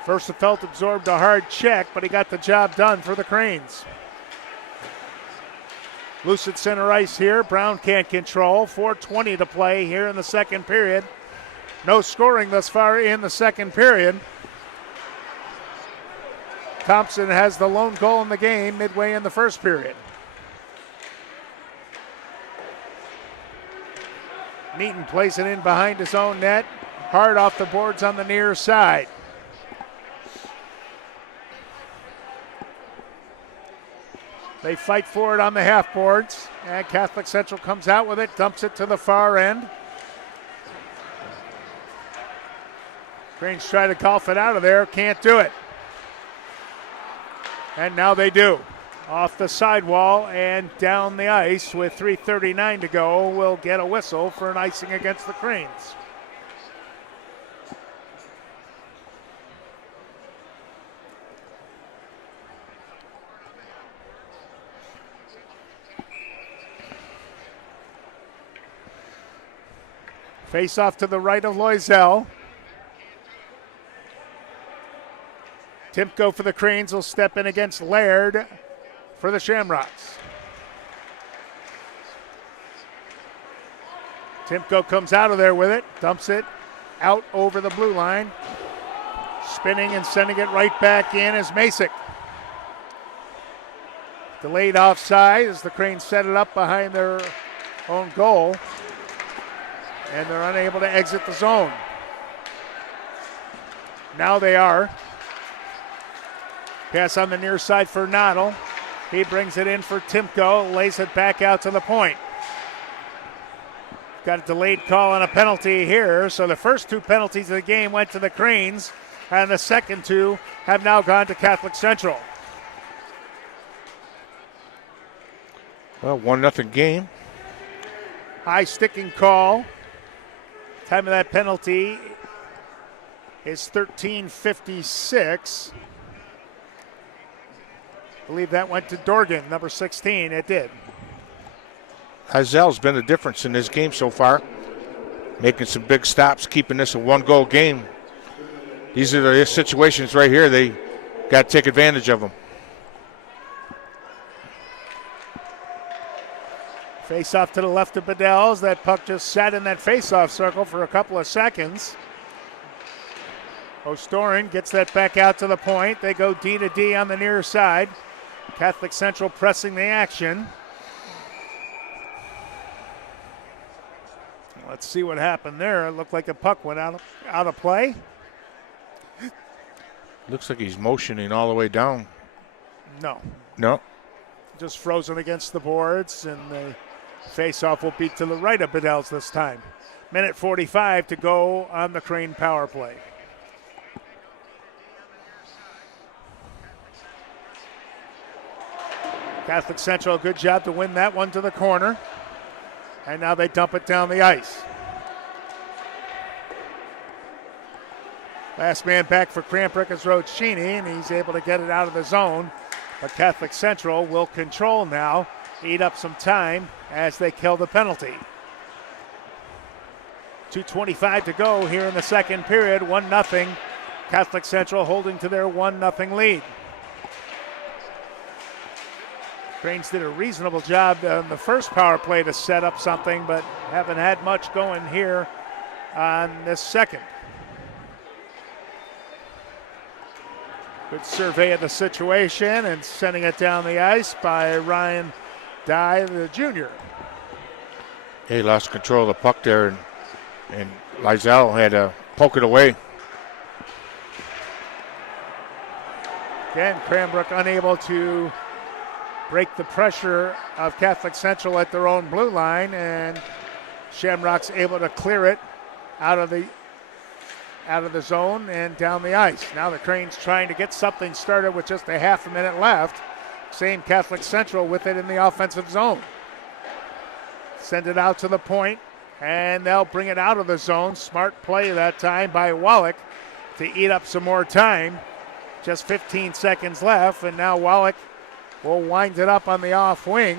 Versafelt absorbed a hard check, but he got the job done for the Cranes. Loose at center ice here. Brown can't control. 4:20 to play here in the second period. No scoring thus far in the second period. Thompson has the lone goal in the game midway in the first period. Meaton plays it in behind his own net. Hard off the boards on the near side. They fight for it on the half boards. And Catholic Central comes out with it, dumps it to the far end. Cranes try to golf it out of there, can't do it. And now they do. Off the sidewall and down the ice with 3:39 to go. We'll get a whistle for an icing against the Cranes. Face off to the right of Loisel. Timko for the Cranes will step in against Laird for the Shamrocks. Timko comes out of there with it, dumps it out over the blue line. Spinning and sending it right back in is Masick. Delayed offside as the Cranes set it up behind their own goal. And they're unable to exit the zone. Now they are. Pass on the near side for Noddle. He brings it in for Timko, lays it back out to the point. Got a delayed call on a penalty here, so the first two penalties of the game went to the Cranes, and the second two have now gone to Catholic Central. Well, 1-0 game. High sticking call. Time of that penalty is 13:56. I believe that went to Dorgan, number 16. It did. Hazel's been the difference in this game so far. Making some big stops, keeping this a one-goal game. These are the situations right here. They got to take advantage of them. Face off to the left of Bedell's. That puck just sat in that face-off circle for a couple of seconds. O'Storin gets that back out to the point. They go D to D on the near side. Catholic Central pressing the action. Let's see what happened there. It looked like the puck went out of play. Looks like he's motioning all the way down. No. Just frozen against the boards, and the face-off will be to the right of Bedell's this time. Minute 45 to go on the Crane power play. Catholic Central, a good job to win that one to the corner. And now they dump it down the ice. Last man back for Cranbrook is Roccini, and he's able to get it out of the zone. But Catholic Central will control now, eat up some time as they kill the penalty. 2:25 to go here in the second period. 1-0. Catholic Central holding to their 1-0 lead. Cranes did a reasonable job on the first power play to set up something, but haven't had much going here on this second. Good survey of the situation and sending it down the ice by Ryan Dye, the junior. He lost control of the puck there, and Lizell had to poke it away. Again, Cranbrook unable to break the pressure of Catholic Central at their own blue line, and Shamrock's able to clear it out of the zone and down the ice. Now the Cranes trying to get something started with just a half a minute left. Same Catholic Central with it in the offensive zone. Send it out to the point, and they'll bring it out of the zone. Smart play that time by Wallach to eat up some more time. Just 15 seconds left, and now Wallach will wind it up on the off wing,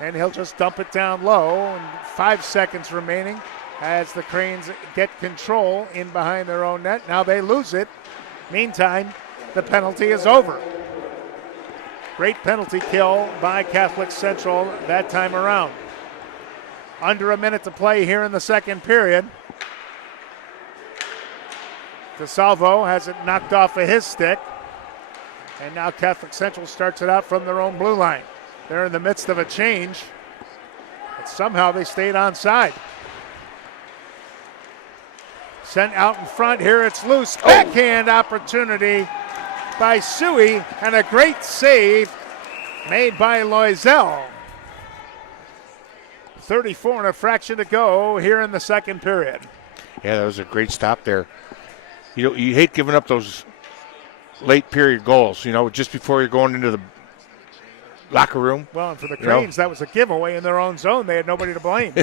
and he'll just dump it down low. And 5 seconds remaining as the Cranes get control in behind their own net. Now they lose it. Meantime, the penalty is over. Great penalty kill by Catholic Central that time around. Under a minute to play here in the second period. DeSalvo has it knocked off of his stick. And now Catholic Central starts it out from their own blue line. They're in the midst of a change, but somehow they stayed onside. Sent out in front, here it's loose. Backhand opportunity by Suey, and a great save made by Loisel. 34 and a fraction to go here in the second period. Yeah, that was a great stop there. You know, you hate giving up those late period goals, you know, just before you're going into the locker room. Well, and for the Cranes, that was a giveaway in their own zone. They had nobody to blame.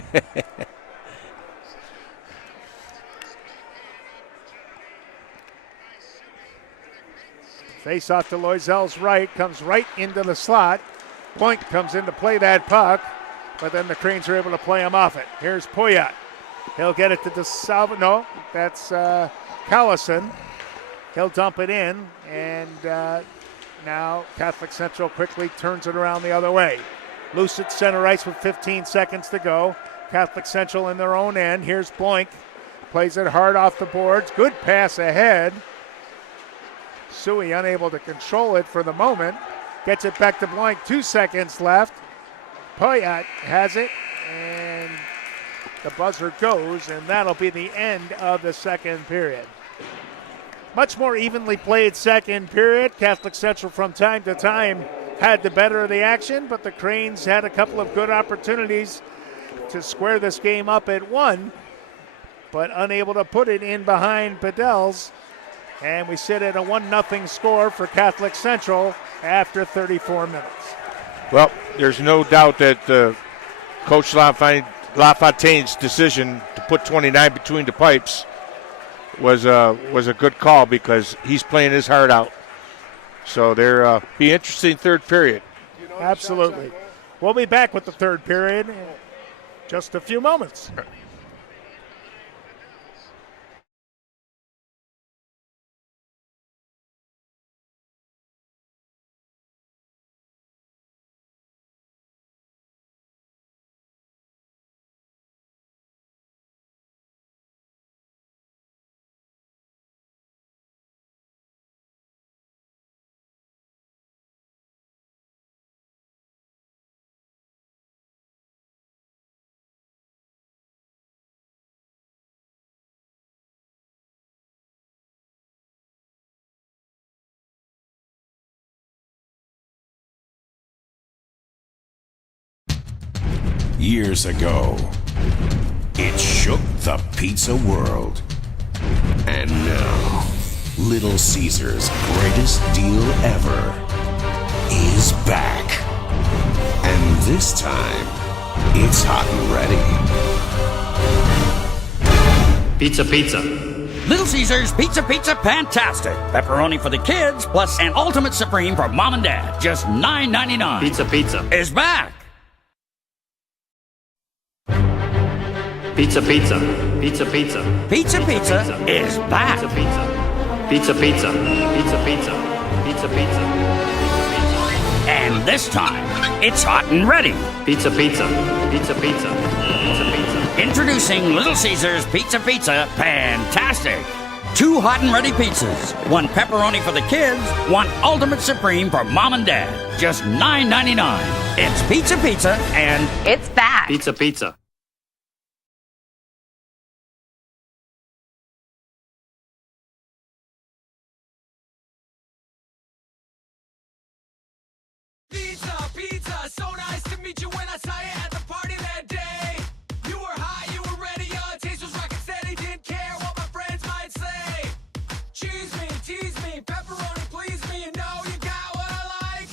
Face off to Loisel's right, comes right into the slot. Point comes in to play that puck, but then the Cranes are able to play him off it. Here's Poyat. He'll get it to DeSalvo. No, that's Callison. He'll dump it in, and now Catholic Central quickly turns it around the other way. Loose at center ice with 15 seconds to go. Catholic Central in their own end. Here's Boink. Plays it hard off the boards. Good pass ahead. Suey unable to control it for the moment. Gets it back to Boink. 2 seconds left. Poyat has it, and the buzzer goes, and that'll be the end of the second period. Much more evenly played second period. Catholic Central from time to time had the better of the action, but the Cranes had a couple of good opportunities to square this game up at one, but unable to put it in behind Bedell's. And we sit at a 1-0 score for Catholic Central after 34 minutes. Well, there's no doubt that Coach LaFontaine's decision to put 29 between the pipes was a good call, because he's playing his heart out. So there be interesting third period. Absolutely. We'll be back with the third period in just a few moments. Years ago, it shook the pizza world. And now, Little Caesar's greatest deal ever is back. And this time, it's hot and ready. Pizza, pizza. Little Caesars Pizza Fantastic. Pepperoni for the kids, plus an Ultimate Supreme for mom and dad. Just $9.99. Pizza, pizza. Is back. Pizza, pizza. Pizza, pizza. Pizza is back. Pizza, pizza. Pizza, pizza. Pizza, pizza. Pizza, pizza. And And this time, it's hot and ready. Pizza, pizza. Pizza, pizza. Pizza, pizza. Introducing Little Caesars Pizza Pizza Fantastic. 2 hot and ready pizzas. 1 pepperoni for the kids, 1 Ultimate Supreme for mom and dad. Just $9.99. It's Pizza Pizza and It's back. Pizza, pizza. Pizza, pizza, so nice to meet you when I saw you at the party that day. You were high, you were ready, your taste was rockin' steady, didn't care what my friends might say. Cheese me, tease me, pepperoni please me, you know you got what I like.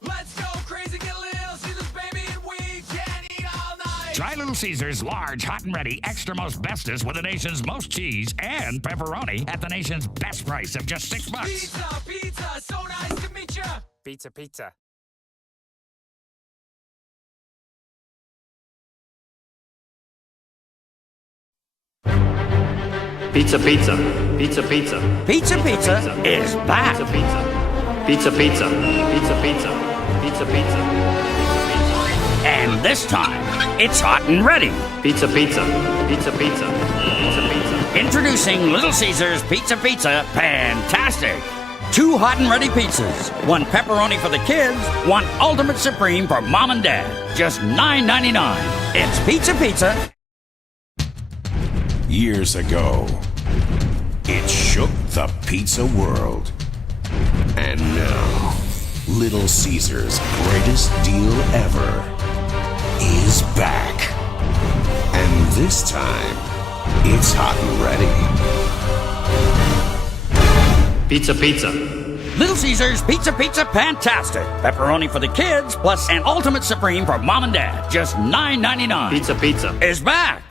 Let's go crazy, get Little Caesars, baby, and we can eat all night. Try Little Caesars large, hot and ready, extra most bestest with the nation's most cheese and pepperoni at the nation's best price of just $6. Pizza, pizza, so nice to meet you. Pizza, pizza. Pizza, pizza. Pizza, pizza. Pizza Pizza is back. Pizza, pizza. Pizza, pizza. Pizza, pizza. Pizza, pizza. And this time, it's hot and ready. Pizza, pizza. Pizza, pizza. Pizza, pizza. Introducing Little Caesars Pizza Pizza Fantastic. 2 hot and ready pizzas. 1 pepperoni for the kids, 1 Ultimate Supreme for mom and dad. Just $9.99. It's Pizza Pizza. Years ago, it shook the pizza world. And now, Little Caesars' greatest deal ever is back. And this time, it's hot and ready. Pizza, pizza. Little Caesars Pizza Pizza Fantastic. Pepperoni for the kids, plus an Ultimate Supreme for mom and dad. Just $9.99. Pizza, pizza. Is back.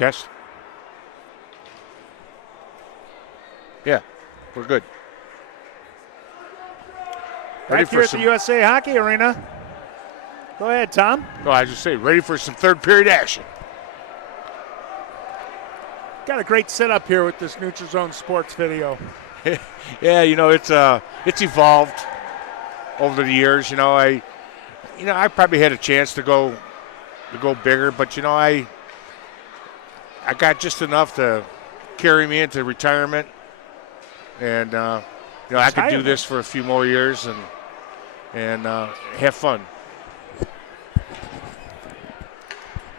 Test. Yeah, we're good. Ready Back here at the USA Hockey Arena. Go ahead, Tom. No, I just say ready for some third period action. Got a great setup here with this Neutral Zone Sports video. Yeah, it's evolved over the years. I probably had a chance to go bigger, but I got just enough to carry me into retirement, and I could do this for a few more years and have fun.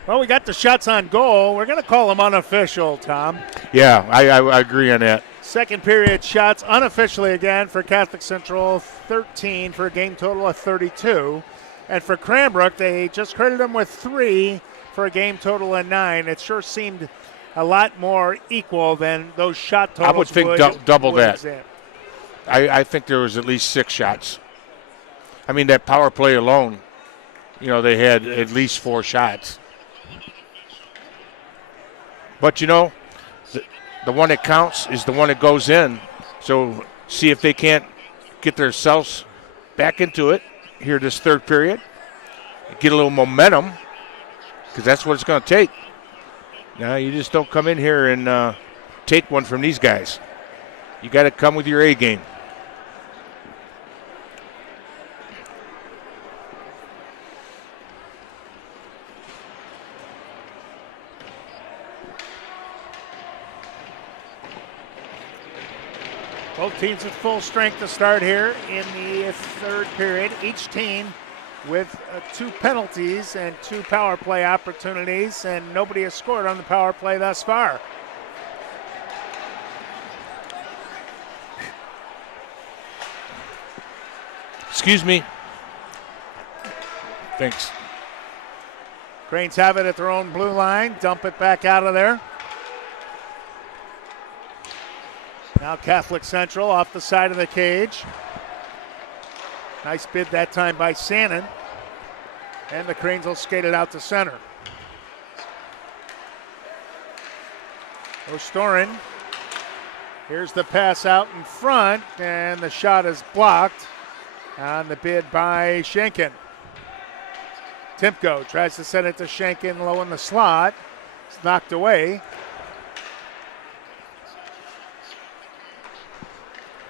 Well, we got the shots on goal. We're going to call them unofficial, Tom. Yeah, I agree on that. Second period shots unofficially again for Catholic Central, 13 for a game total of 32. And for Cranbrook, they just credited them with 3 for a game total of 9. It sure seemed a lot more equal than those shot totals. I would think double that. Example. I think there was at least 6 shots. I mean, that power play alone, they had at least 4 shots. But, the one that counts is the one that goes in. So see if they can't get themselves back into it here this third period. Get a little momentum, because that's what it's going to take. Now, you just don't come in here and take one from these guys. You got to come with your A game. Both teams at full strength to start here in the third period. Each team with 2 penalties and 2 power play opportunities, and nobody has scored on the power play thus far. Excuse me. Thanks. Cranes have it at their own blue line. Dump it back out of there. Now Catholic Central off the side of the cage. Nice bid that time by Sannon. And the Cranes will skate it out to center. O'Storin. Here's the pass out in front, and the shot is blocked on the bid by Schenken. Timko tries to send it to Schenken low in the slot. It's knocked away.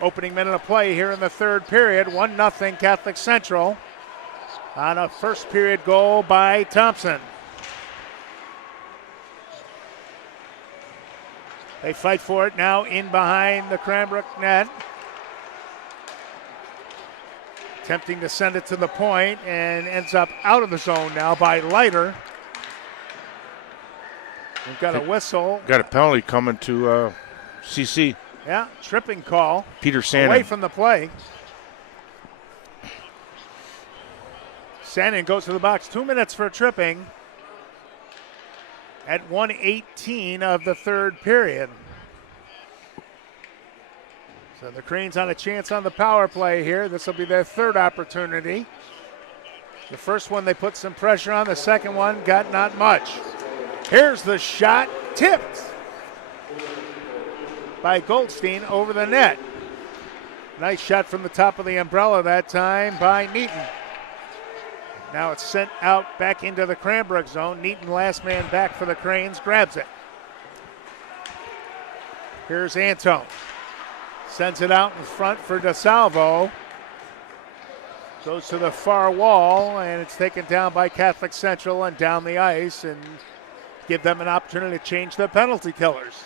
Opening minute of play here in the third period. 1-0 Catholic Central on a first period goal by Thompson. They fight for it now in behind the Cranbrook net. Attempting to send it to the point and ends up out of the zone now by Leiter. We've got a whistle. Got a penalty coming to CC. Yeah, tripping call. Peter Sannon. Away from the play. Sannon goes to the box. 2 minutes for tripping at 1:18 of the third period. So the Cranes on a chance on the power play here. This will be their third opportunity. The first one they put some pressure on. The second one got not much. Here's the shot. Tipped by Goldstein over the net. Nice shot from the top of the umbrella that time by Neaton. Now it's sent out back into the Cranbrook zone. Neaton, last man back for the Cranes, grabs it. Here's Antone. Sends it out in front for DeSalvo. Goes to the far wall, and it's taken down by Catholic Central and down the ice, and give them an opportunity to change the penalty killers.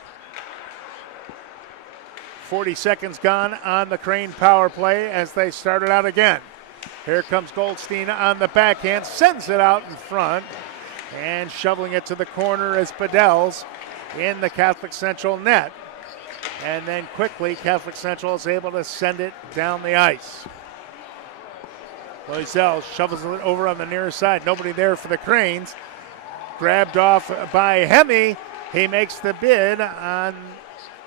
40 seconds gone on the Crane power play as they started out again. Here comes Goldstein on the backhand, sends it out in front, and shoveling it to the corner is Bedell's in the Catholic Central net. And then quickly, Catholic Central is able to send it down the ice. Loisel shovels it over on the near side. Nobody there for the Cranes. Grabbed off by Hemme. He makes the bid on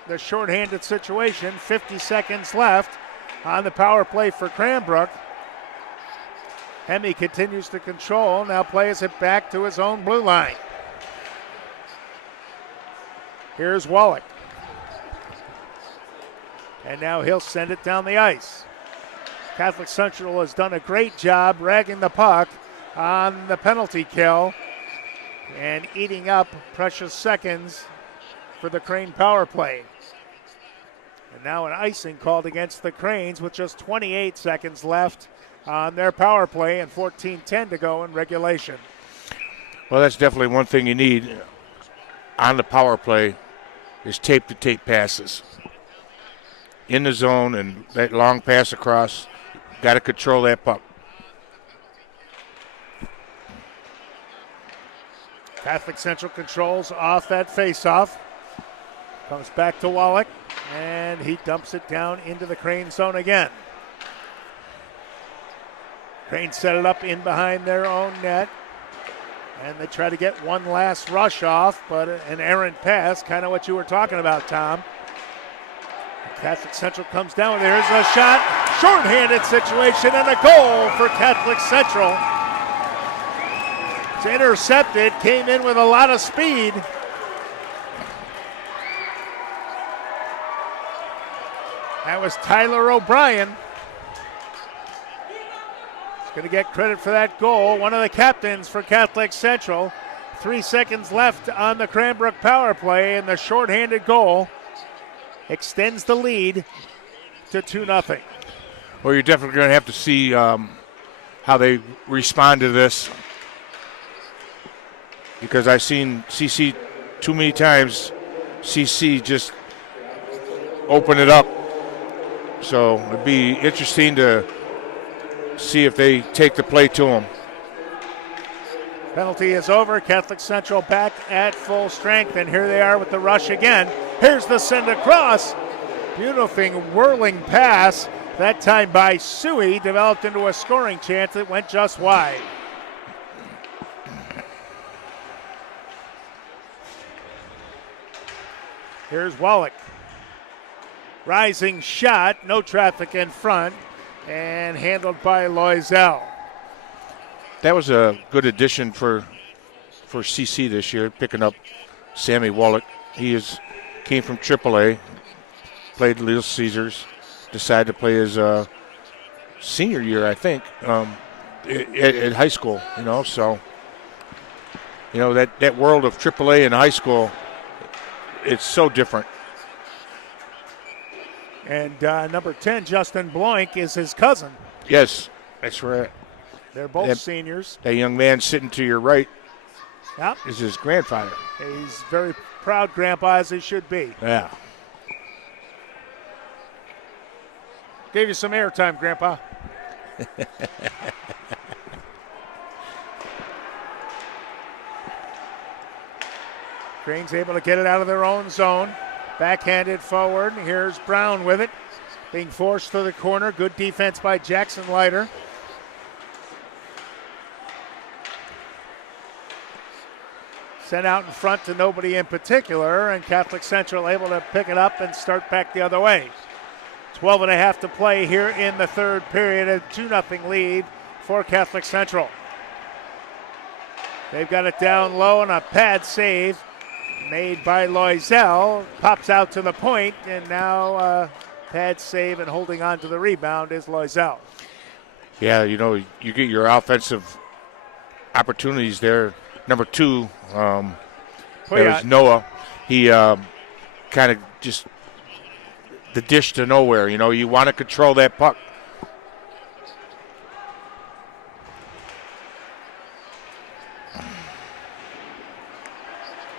the shorthanded situation. 50 seconds left on the power play for Cranbrook. Hemme continues to control. Now plays it back to his own blue line. Here's Wallach. And now he'll send it down the ice. Catholic Central has done a great job ragging the puck on the penalty kill and eating up precious seconds for the Crane power play. And now an icing called against the Cranes with just 28 seconds left on their power play and 14:10 to go in regulation. Well, that's definitely one thing you need on the power play is tape-to-tape passes. In the zone and that long pass across, got to control that puck. Catholic Central controls off that faceoff. Comes back to Wallach, and he dumps it down into the Crane zone again. Crane set it up in behind their own net, and they try to get one last rush off, but an errant pass, kind of what you were talking about, Tom. Catholic Central comes down. There's a shot, shorthanded situation, and a goal for Catholic Central. It's intercepted, came in with a lot of speed. That was Tyler O'Brien. He's going to get credit for that goal. One of the captains for Catholic Central. 3 seconds left on the Cranbrook power play, and the shorthanded goal extends the lead to 2-0. Well, you're definitely going to have to see how they respond to this, because I've seen CC too many times. CC just open it up. So it'd be interesting to see if they take the play to them. Penalty is over. Catholic Central back at full strength, and here they are with the rush again. Here's the send across. Beautiful whirling pass, that time by Suey, developed into a scoring chance that went just wide. Here's Wallach. Rising shot, no traffic in front, and handled by Loisel. That was a good addition for CC this year, picking up Sammy Wallach. He came from AAA, played Little Caesars, decided to play his senior year, I think, at high school. So that world of AAA and high school, it's so different. And number 10, Justin Bloink, is his cousin. Yes, that's right. They're both seniors. That young man sitting to your right Yep. is his grandfather. He's very proud grandpa, as he should be. Yeah. Gave you some airtime, Grandpa. Crane's able to get it out of their own zone. Backhanded forward. Here's Brown with it. Being forced to the corner. Good defense by Jackson Leiter. Sent out in front to nobody in particular, and Catholic Central able to pick it up and start back the other way. 12 and a half to play here in the third period. A 2-0 lead for Catholic Central. They've got it down low, and a pad save made by Loisel. Pops out to the point, and now pad save and holding on to the rebound is Loisel. Yeah, you get your offensive opportunities there. Number 2, there's Noah. He kind of just the dish to nowhere. You want to control that puck.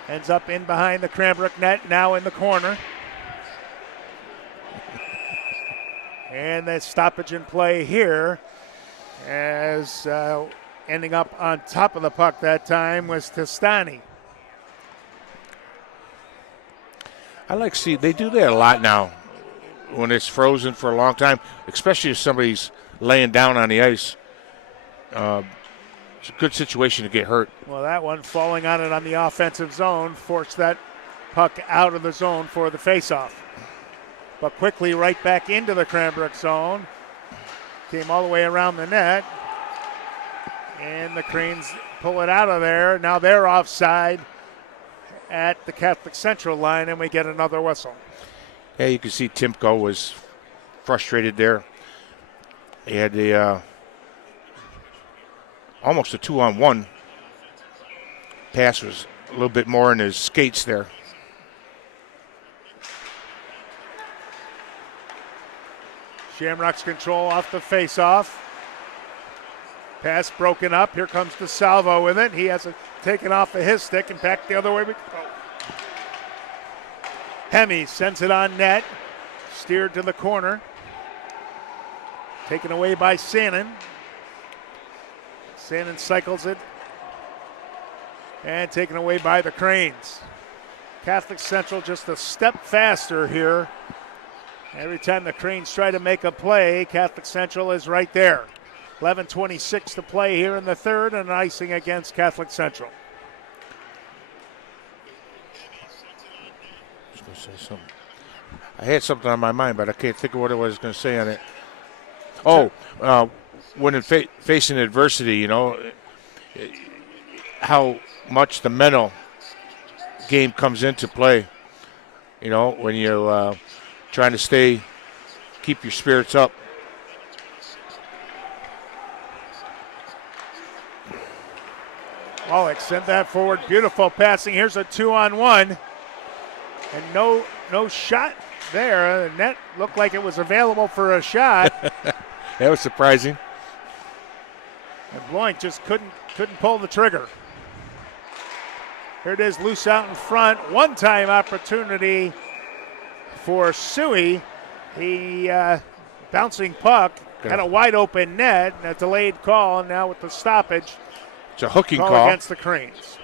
Ends up in behind the Cranbrook net, now in the corner. And the stoppage in play here as ending up on top of the puck that time was Testani. They do that a lot now when it's frozen for a long time, especially if somebody's laying down on the ice. It's a good situation to get hurt. Well, that one falling on it on the offensive zone forced that puck out of the zone for the faceoff. But quickly right back into the Cranbrook zone. Came all the way around the net. And the Cranes pull it out of there. Now they're offside at the Catholic Central line, and we get another whistle. Yeah, you can see Timko was frustrated there. He had the almost a 2-on-1. Pass was a little bit more in his skates there. Shamrocks control off the face-off. Pass broken up. Here comes DeSalvo with it. He has it taken off of his stick and back the other way we go. Hemme sends it on net. Steered to the corner. Taken away by Sannon. Sannon cycles it. And taken away by the Cranes. Catholic Central just a step faster here. Every time the Cranes try to make a play, Catholic Central is right there. 11:26 to play here in the third, and an icing against Catholic Central. I was going to say something. I had something on my mind, but I can't think of what I was going to say on it. Oh, when facing adversity, you know, how much the mental game comes into play. You know, when you trying to keep your spirits up. Wallach sent that forward. Beautiful passing. Here's a 2-on-1. And no shot there. The net looked like it was available for a shot. That was surprising. And Bloink just couldn't pull the trigger. Here it is, loose out in front. One-time opportunity for Suey. He bouncing puck had a wide open net and a delayed call. And now with the stoppage, it's a hooking call against the Cranes.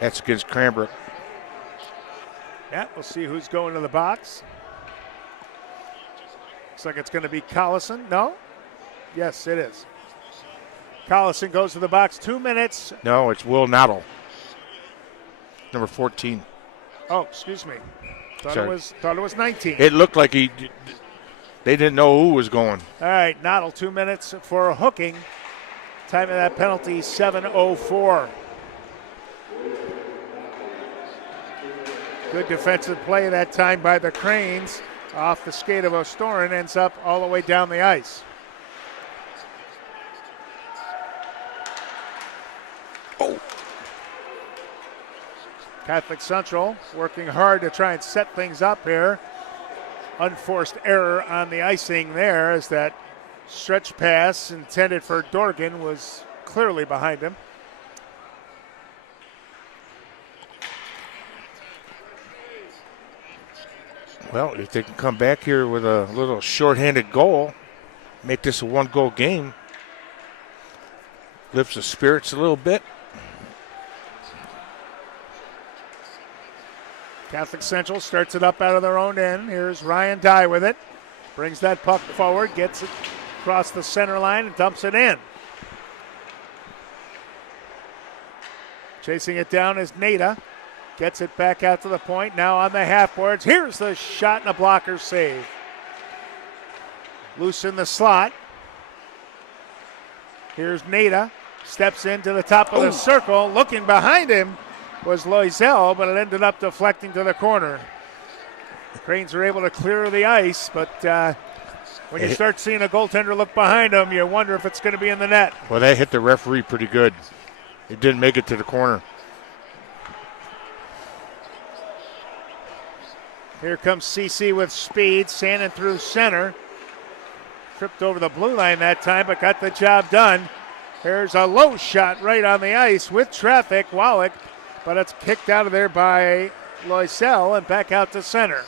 That's against Cranbrook. Yeah, we'll see who's going to the box. Looks like it's going to be Collison. No? Yes, it is. Collison goes to the box. 2 minutes. No, it's Will Noddle. Number 14. Oh, excuse me. Thought it was 19. It looked like they didn't know who was going. All right, Noddle, 2 minutes for a hooking. Time of that penalty, 7:04. Good defensive play that time by the Cranes. Off the skate of O'Storin, ends up all the way down the ice. Oh. Catholic Central working hard to try and set things up here. Unforced error on the icing there as that stretch pass intended for Dorgan was clearly behind him. Well, if they can come back here with a little shorthanded goal, make this a one-goal game, lifts the spirits a little bit. Catholic Central starts it up out of their own end. Here's Ryan Dye with it. Brings that puck forward, gets it across the center line and dumps it in. Chasing it down is Nada. Gets it back out to the point. Now on the half boards. Here's the shot and a blocker save. Loose in the slot. Here's Nada. Steps into the top of the circle. Looking behind him was Loisel, but it ended up deflecting to the corner. The Cranes were able to clear the ice, but when you start seeing a goaltender look behind him, you wonder if it's going to be in the net. Well, that hit the referee pretty good. It didn't make it to the corner. Here comes CC with speed. Sannon through center. Tripped over the blue line that time, but got the job done. Here's a low shot right on the ice with traffic. Wallach, but it's kicked out of there by Loisel and back out to center.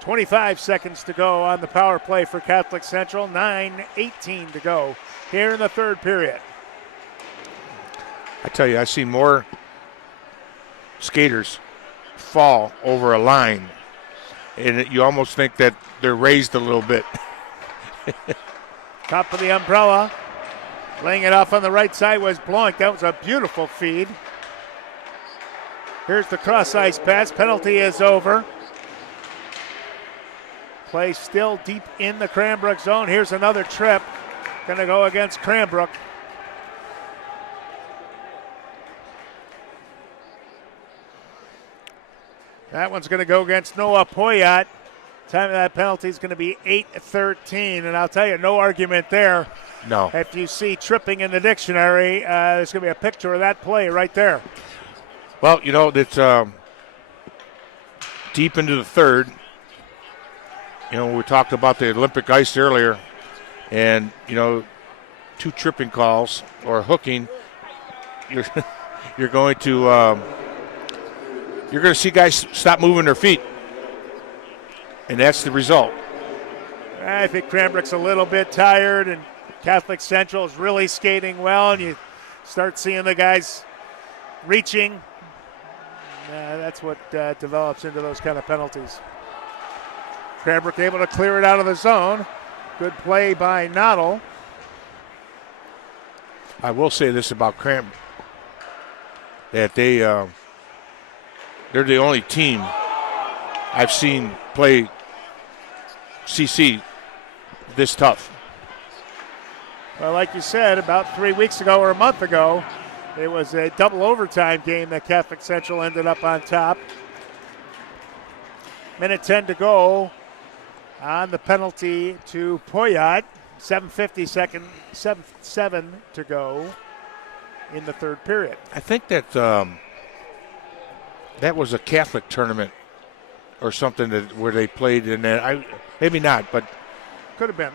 25 seconds to go on the power play for Catholic Central. 9:18 to go here in the third period. I tell you, I've seen more skaters fall over a line, and you almost think that they're raised a little bit. Top of the umbrella. Laying it off on the right side was Blanc. That was a beautiful feed. Here's the cross ice pass. Penalty is over. Play still deep in the Cranbrook zone. Here's another trip. Going to go against Cranbrook. That one's going to go against Noah Poyat. Time of that penalty is going to be 8:13, and I'll tell you, no argument there. No. If you see tripping in the dictionary, there's going to be a picture of that play right there. Well, you know, it's deep into the third. You know, we talked about the Olympic ice earlier, and, you know, 2 tripping calls or hooking, you're going to see guys stop moving their feet, and that's the result. I think Cranbrook's a little bit tired, and Catholic Central is really skating well, and you start seeing the guys reaching. That's what develops into those kind of penalties. Cranbrook able to clear it out of the zone. Good play by Noddle. I will say this about Cranbrook, that they're the only team I've seen play CC this tough. Well, like you said, about 3 weeks ago or a month ago, it was a double overtime game that Catholic Central ended up on top. Minute 10 to go on the penalty to Poyat. 7 to go in the third period. I think that that was a Catholic tournament or something where they played in there. Maybe not, but could have been.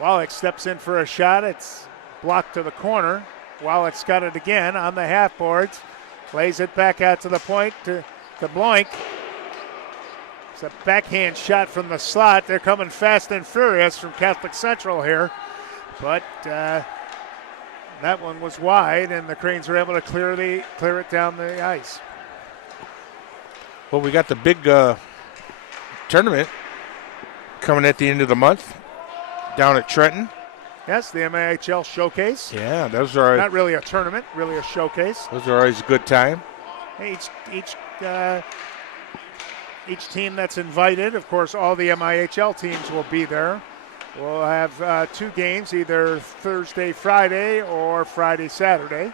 Wallach steps in for a shot. It's blocked to the corner. Wallach's got it again on the half boards. Lays it back out to the point to Bloink. It's a backhand shot from the slot. They're coming fast and furious from Catholic Central here. But that one was wide, and the Cranes were able to clear it down the ice. Well, we got the big tournament coming at the end of the month down at Trenton. Yes, the MAHL Showcase. Yeah, those are not really a tournament, really a showcase. Those are always a good time. Each team that's invited, of course, all the MIHL teams will be there. We'll have 2 games, either Thursday, Friday, or Friday, Saturday.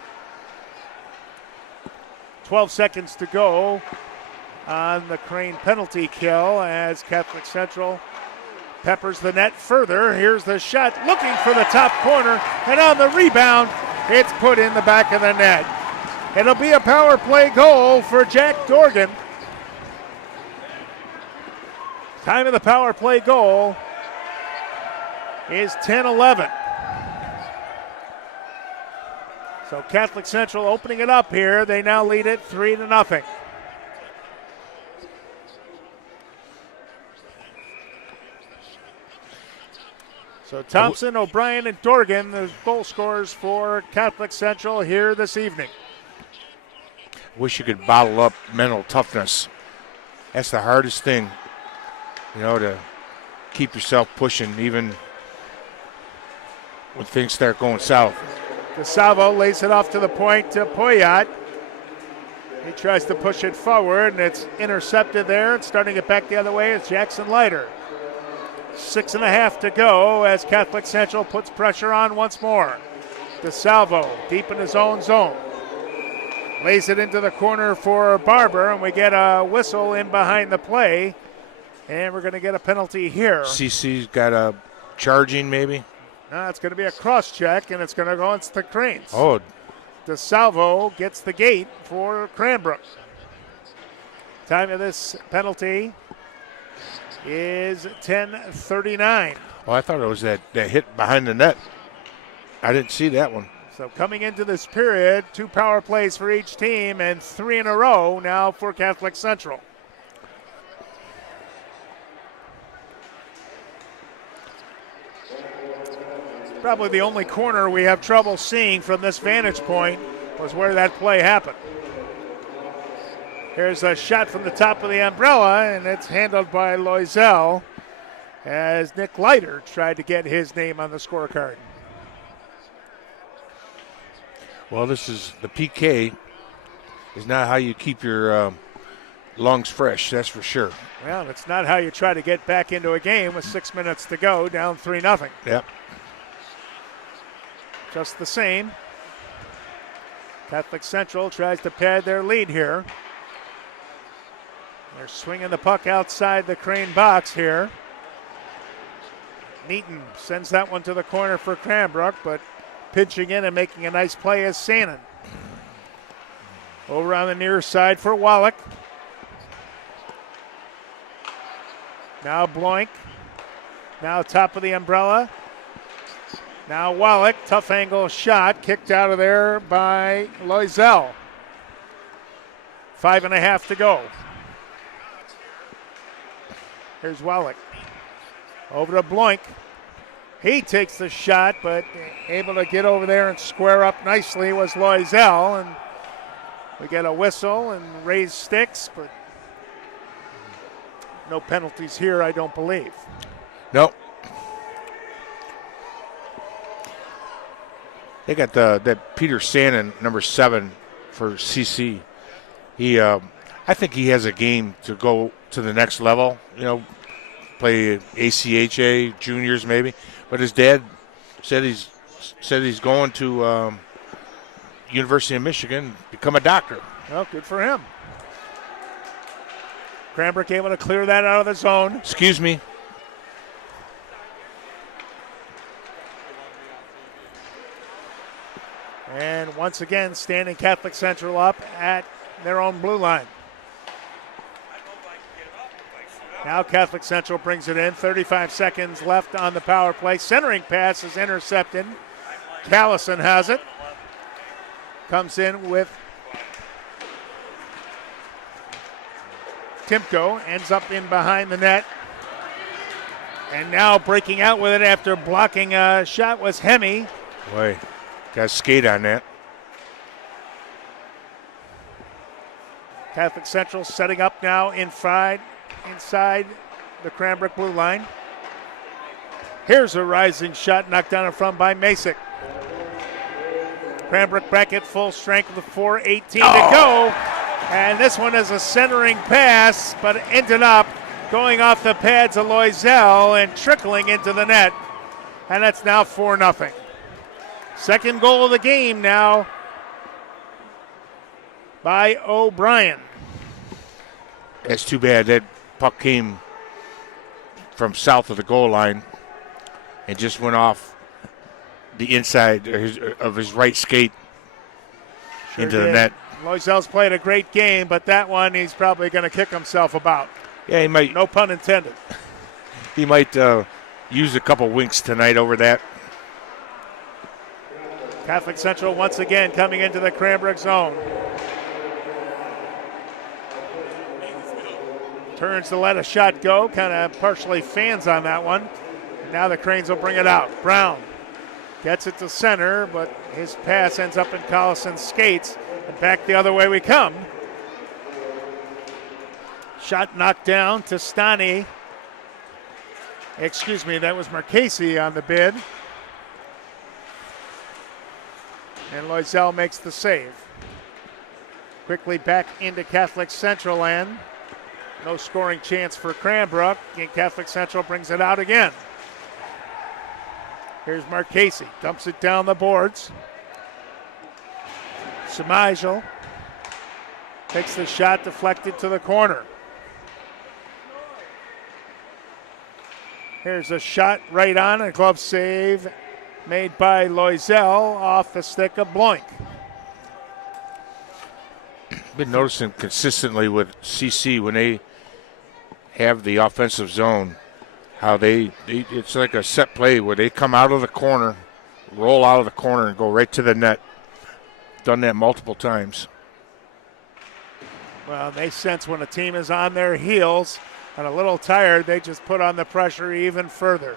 12 seconds to go on the Crane penalty kill as Catholic Central peppers the net further. Here's the shot, looking for the top corner, and on the rebound, it's put in the back of the net. It'll be a power play goal for Jack Dorgan. Time of the power play goal is 10-11. So Catholic Central opening it up here. They now lead it 3-0. So Thompson, O'Brien, and Dorgan, the goal scorers for Catholic Central here this evening. Wish you could bottle up mental toughness. That's the hardest thing, you know, to keep yourself pushing even when things start going south. DeSalvo lays it off to the point to Poyat. He tries to push it forward, and it's intercepted there. And starting it back the other way is Jackson Leiter. 6.5 to go as Catholic Central puts pressure on once more. DeSalvo deep in his own zone. Lays it into the corner for Barber, and we get a whistle in behind the play. And we're going to get a penalty here. CC's got a charging maybe? No, it's going to be a cross check, and it's going to go against the Cranes. Oh. DeSalvo gets the gate for Cranbrook. Time of this penalty is 10:39. Oh, I thought it was that hit behind the net. I didn't see that one. So coming into this period, 2 power plays for each team and 3 in a row now for Catholic Central. Probably the only corner we have trouble seeing from this vantage point was where that play happened. Here's a shot from the top of the umbrella, and it's handled by Loisel as Nick Leiter tried to get his name on the scorecard. Well, this is the PK is not how you keep your lungs fresh, that's for sure. Well, it's not how you try to get back into a game with 6 minutes to go, down 3-0. Yep. Just the same. Catholic Central tries to pad their lead here. They're swinging the puck outside the Crane box here. Neaton sends that one to the corner for Cranbrook, but pinching in and making a nice play is Sannon. Over on the near side for Wallach. Now Bloink. Now top of the umbrella. Now Wallach, tough angle shot, kicked out of there by Loisel. 5.5 to go. Here's Wallach. Over to Bloink. He takes the shot, but able to get over there and square up nicely was Loisel. And we get a whistle and raised sticks, but no penalties here, I don't believe. No. They got that Peter Sannon, number 7 for CC. I think he has a game to go to the next level. Play ACHA juniors maybe. But his dad said he's going to University of Michigan, become a doctor. Well, good for him. Cranbrook able to clear that out of the zone. Excuse me. And once again, standing Catholic Central up at their own blue line. Now Catholic Central brings it in. 35 seconds left on the power play. Centering pass is intercepted. Callison has it. Comes in with Timko. Ends up in behind the net. And now breaking out with it after blocking a shot was Hemme. Boy, got skate on that. Catholic Central setting up now inside the Cranbrook blue line. Here's a rising shot knocked down in front by Masick. Cranbrook back at full strength with 4:18 to go. And this one is a centering pass, but it ended up going off the pads of Loisel and trickling into the net. And that's now 4-0. Second goal of the game now by O'Brien. That's too bad. That puck came from south of the goal line and just went off the inside of his right skate into the net. Loisel's played a great game, but that one he's probably going to kick himself about. Yeah, he might. No pun intended. He might use a couple winks tonight over that. Catholic Central once again coming into the Cranbrook zone. Turns to let a shot go, kind of partially fans on that one. And now the Cranes will bring it out. Brown gets it to center, but his pass ends up in Collison's skates. And back the other way we come. Shot knocked down to Stani. Excuse me, that was Marchese on the bid. And Loisel makes the save. Quickly back into Catholic Central land. No scoring chance for Cranbrook. And Catholic Central brings it out again. Here's Marchese. Dumps it down the boards. Semigel takes the shot, deflected to the corner. Here's a shot right on, a glove save made by Loisel off the stick of Bloink. Been noticing consistently with CC when they have the offensive zone, how it's like a set play where they come out of the corner, roll out of the corner and go right to the net. Done that multiple times. Well, they sense when a team is on their heels and a little tired, they just put on the pressure even further.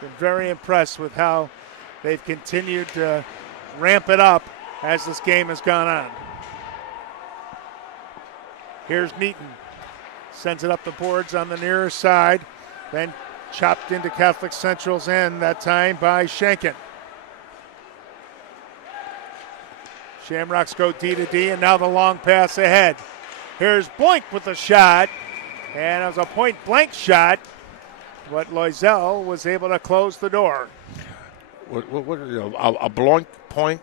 Been very impressed with how they've continued to ramp it up as this game has gone on. Here's Neaton. Sends it up the boards on the nearer side. Then chopped into Catholic Central's end that time by Schenken. Shamrocks go D to D, and now the long pass ahead. Here's Bloink with the shot, and it was a point-blank shot, but Loisel was able to close the door. A Bloink point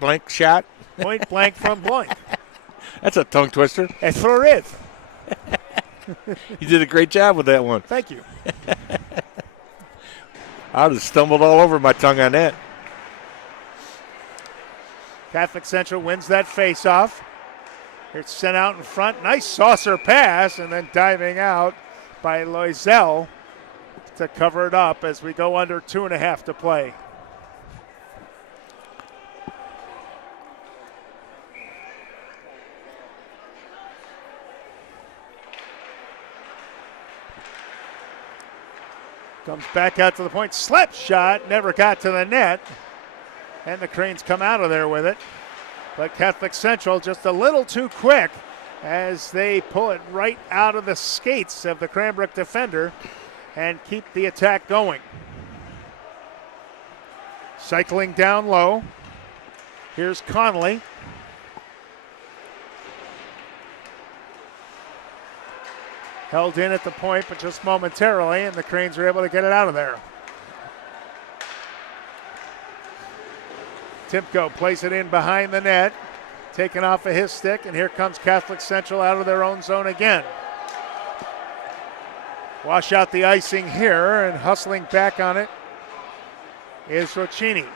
blank shot. Point blank from blank. That's a tongue twister. That's what it is. You did a great job with that one. Thank you. I would have stumbled all over my tongue on that. Catholic Central wins that face-off. It's sent out in front. Nice saucer pass, and then diving out by Loisel to cover it up as we go under 2.5 to play. Comes back out to the point. Slap shot. Never got to the net. And the Cranes come out of there with it. But Catholic Central just a little too quick as they pull it right out of the skates of the Cranbrook defender and keep the attack going. Cycling down low. Here's Connolly. Held in at the point, but just momentarily, and the Cranes are able to get it out of there. Timko plays it in behind the net, taken off of his stick, and here comes Catholic Central out of their own zone again. Wash out the icing here, and hustling back on it is Roccini.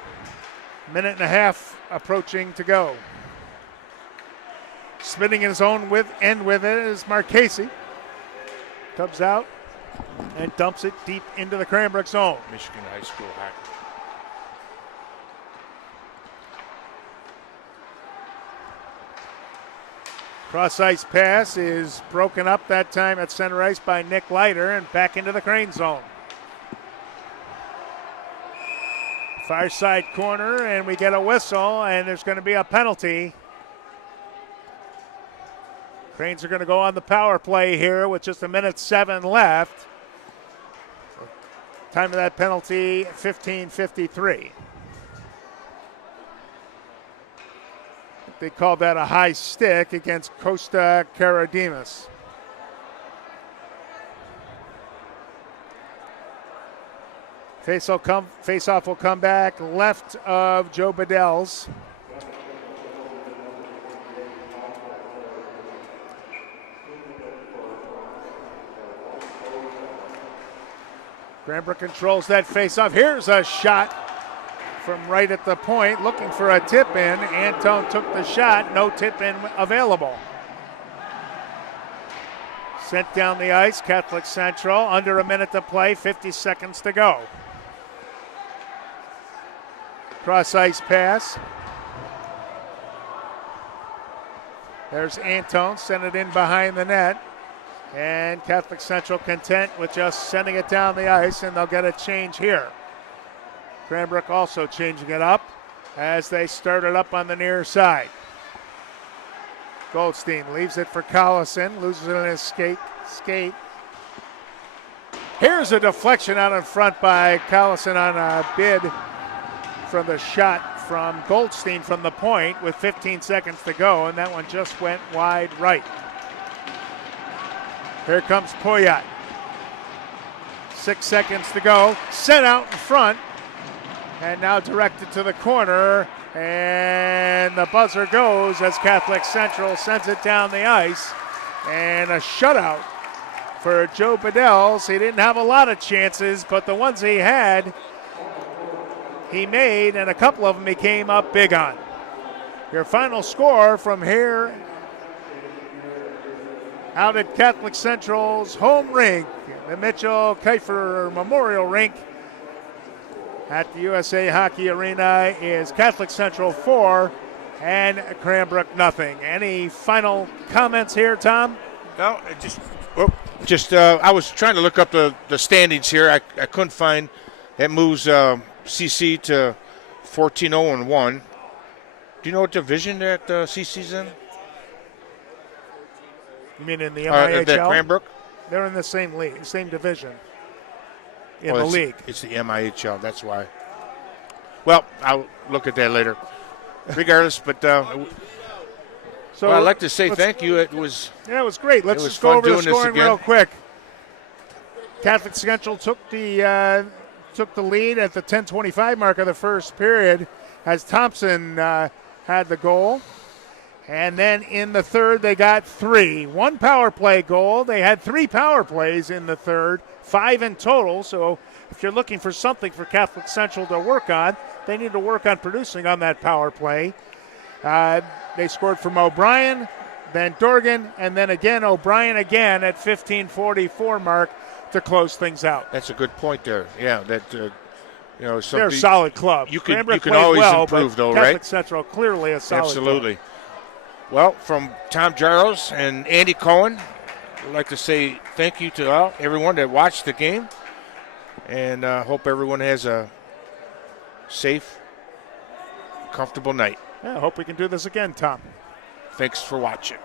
1.5 minutes approaching to go. Spinning in his own end with it is Marchese. Comes out and dumps it deep into the Cranbrook zone. Michigan High School hockey. Cross ice pass is broken up that time at center ice by Nick Leiter and back into the Crane zone. Far side corner, and we get a whistle, and there's going to be a penalty. Cranes are going to go on the power play here with just 1:07 left. Time of that penalty, 15:53. They called that a high stick against Costa Karadimas. Face-off will come back left of Joe Bedell's. Cranbrook controls that face-off. Here's a shot from right at the point, looking for a tip-in. Antone took the shot, no tip-in available. Sent down the ice, Catholic Central, under 1 minute to play, 50 seconds to go. Cross-ice pass. There's Antone, sent it in behind the net. And Catholic Central content with just sending it down the ice, and they'll get a change here. Cranbrook also changing it up as they start it up on the near side. Goldstein leaves it for Collison, loses it in his skate. Here's a deflection out in front by Collison on a bid from the shot from Goldstein from the point with 15 seconds to go, and that one just went wide right. Here comes Poyat. 6 seconds to go. Sent out in front. And now directed to the corner. And the buzzer goes as Catholic Central sends it down the ice. And a shutout for Joe Bedell's. He didn't have a lot of chances, but the ones he had, he made, and a couple of them he came up big on. Your final score from here out at Catholic Central's home rink, the Mitchell Kiefer Memorial Rink at the USA Hockey Arena, is Catholic Central 4 and Cranbrook 0. Any final comments here, Tom? No, I was trying to look up the standings here. I couldn't find. That moves CC to 14-0-1. Do you know what division that CC's in? You mean in the MIHL? The Cranbrook? They're in the same league, same division in the league. It's the MIHL, that's why. Well, I'll look at that later. Regardless, but so I'd like to say thank you. It was great. Let's just go over the scoring real quick. Catholic Central took the lead at the 10:25 mark of the first period. as Thompson had the goal. And then in the third, they got 3. 1 power play goal. They had 3 power plays in the third, 5 in total. So if you're looking for something for Catholic Central to work on, they need to work on producing on that power play. They scored from O'Brien, then Dorgan, and then again O'Brien again at 15:44 mark to close things out. That's a good point there. Yeah, that They're a solid club. You can Cranbrook always played well, improve, but though, Catholic right? Central clearly a solid Absolutely. club. Well, from Tom Jaros and Andy Cohen, I'd like to say thank you to everyone that watched the game, and hope everyone has a safe, comfortable night. Yeah, I hope we can do this again, Tom. Thanks for watching.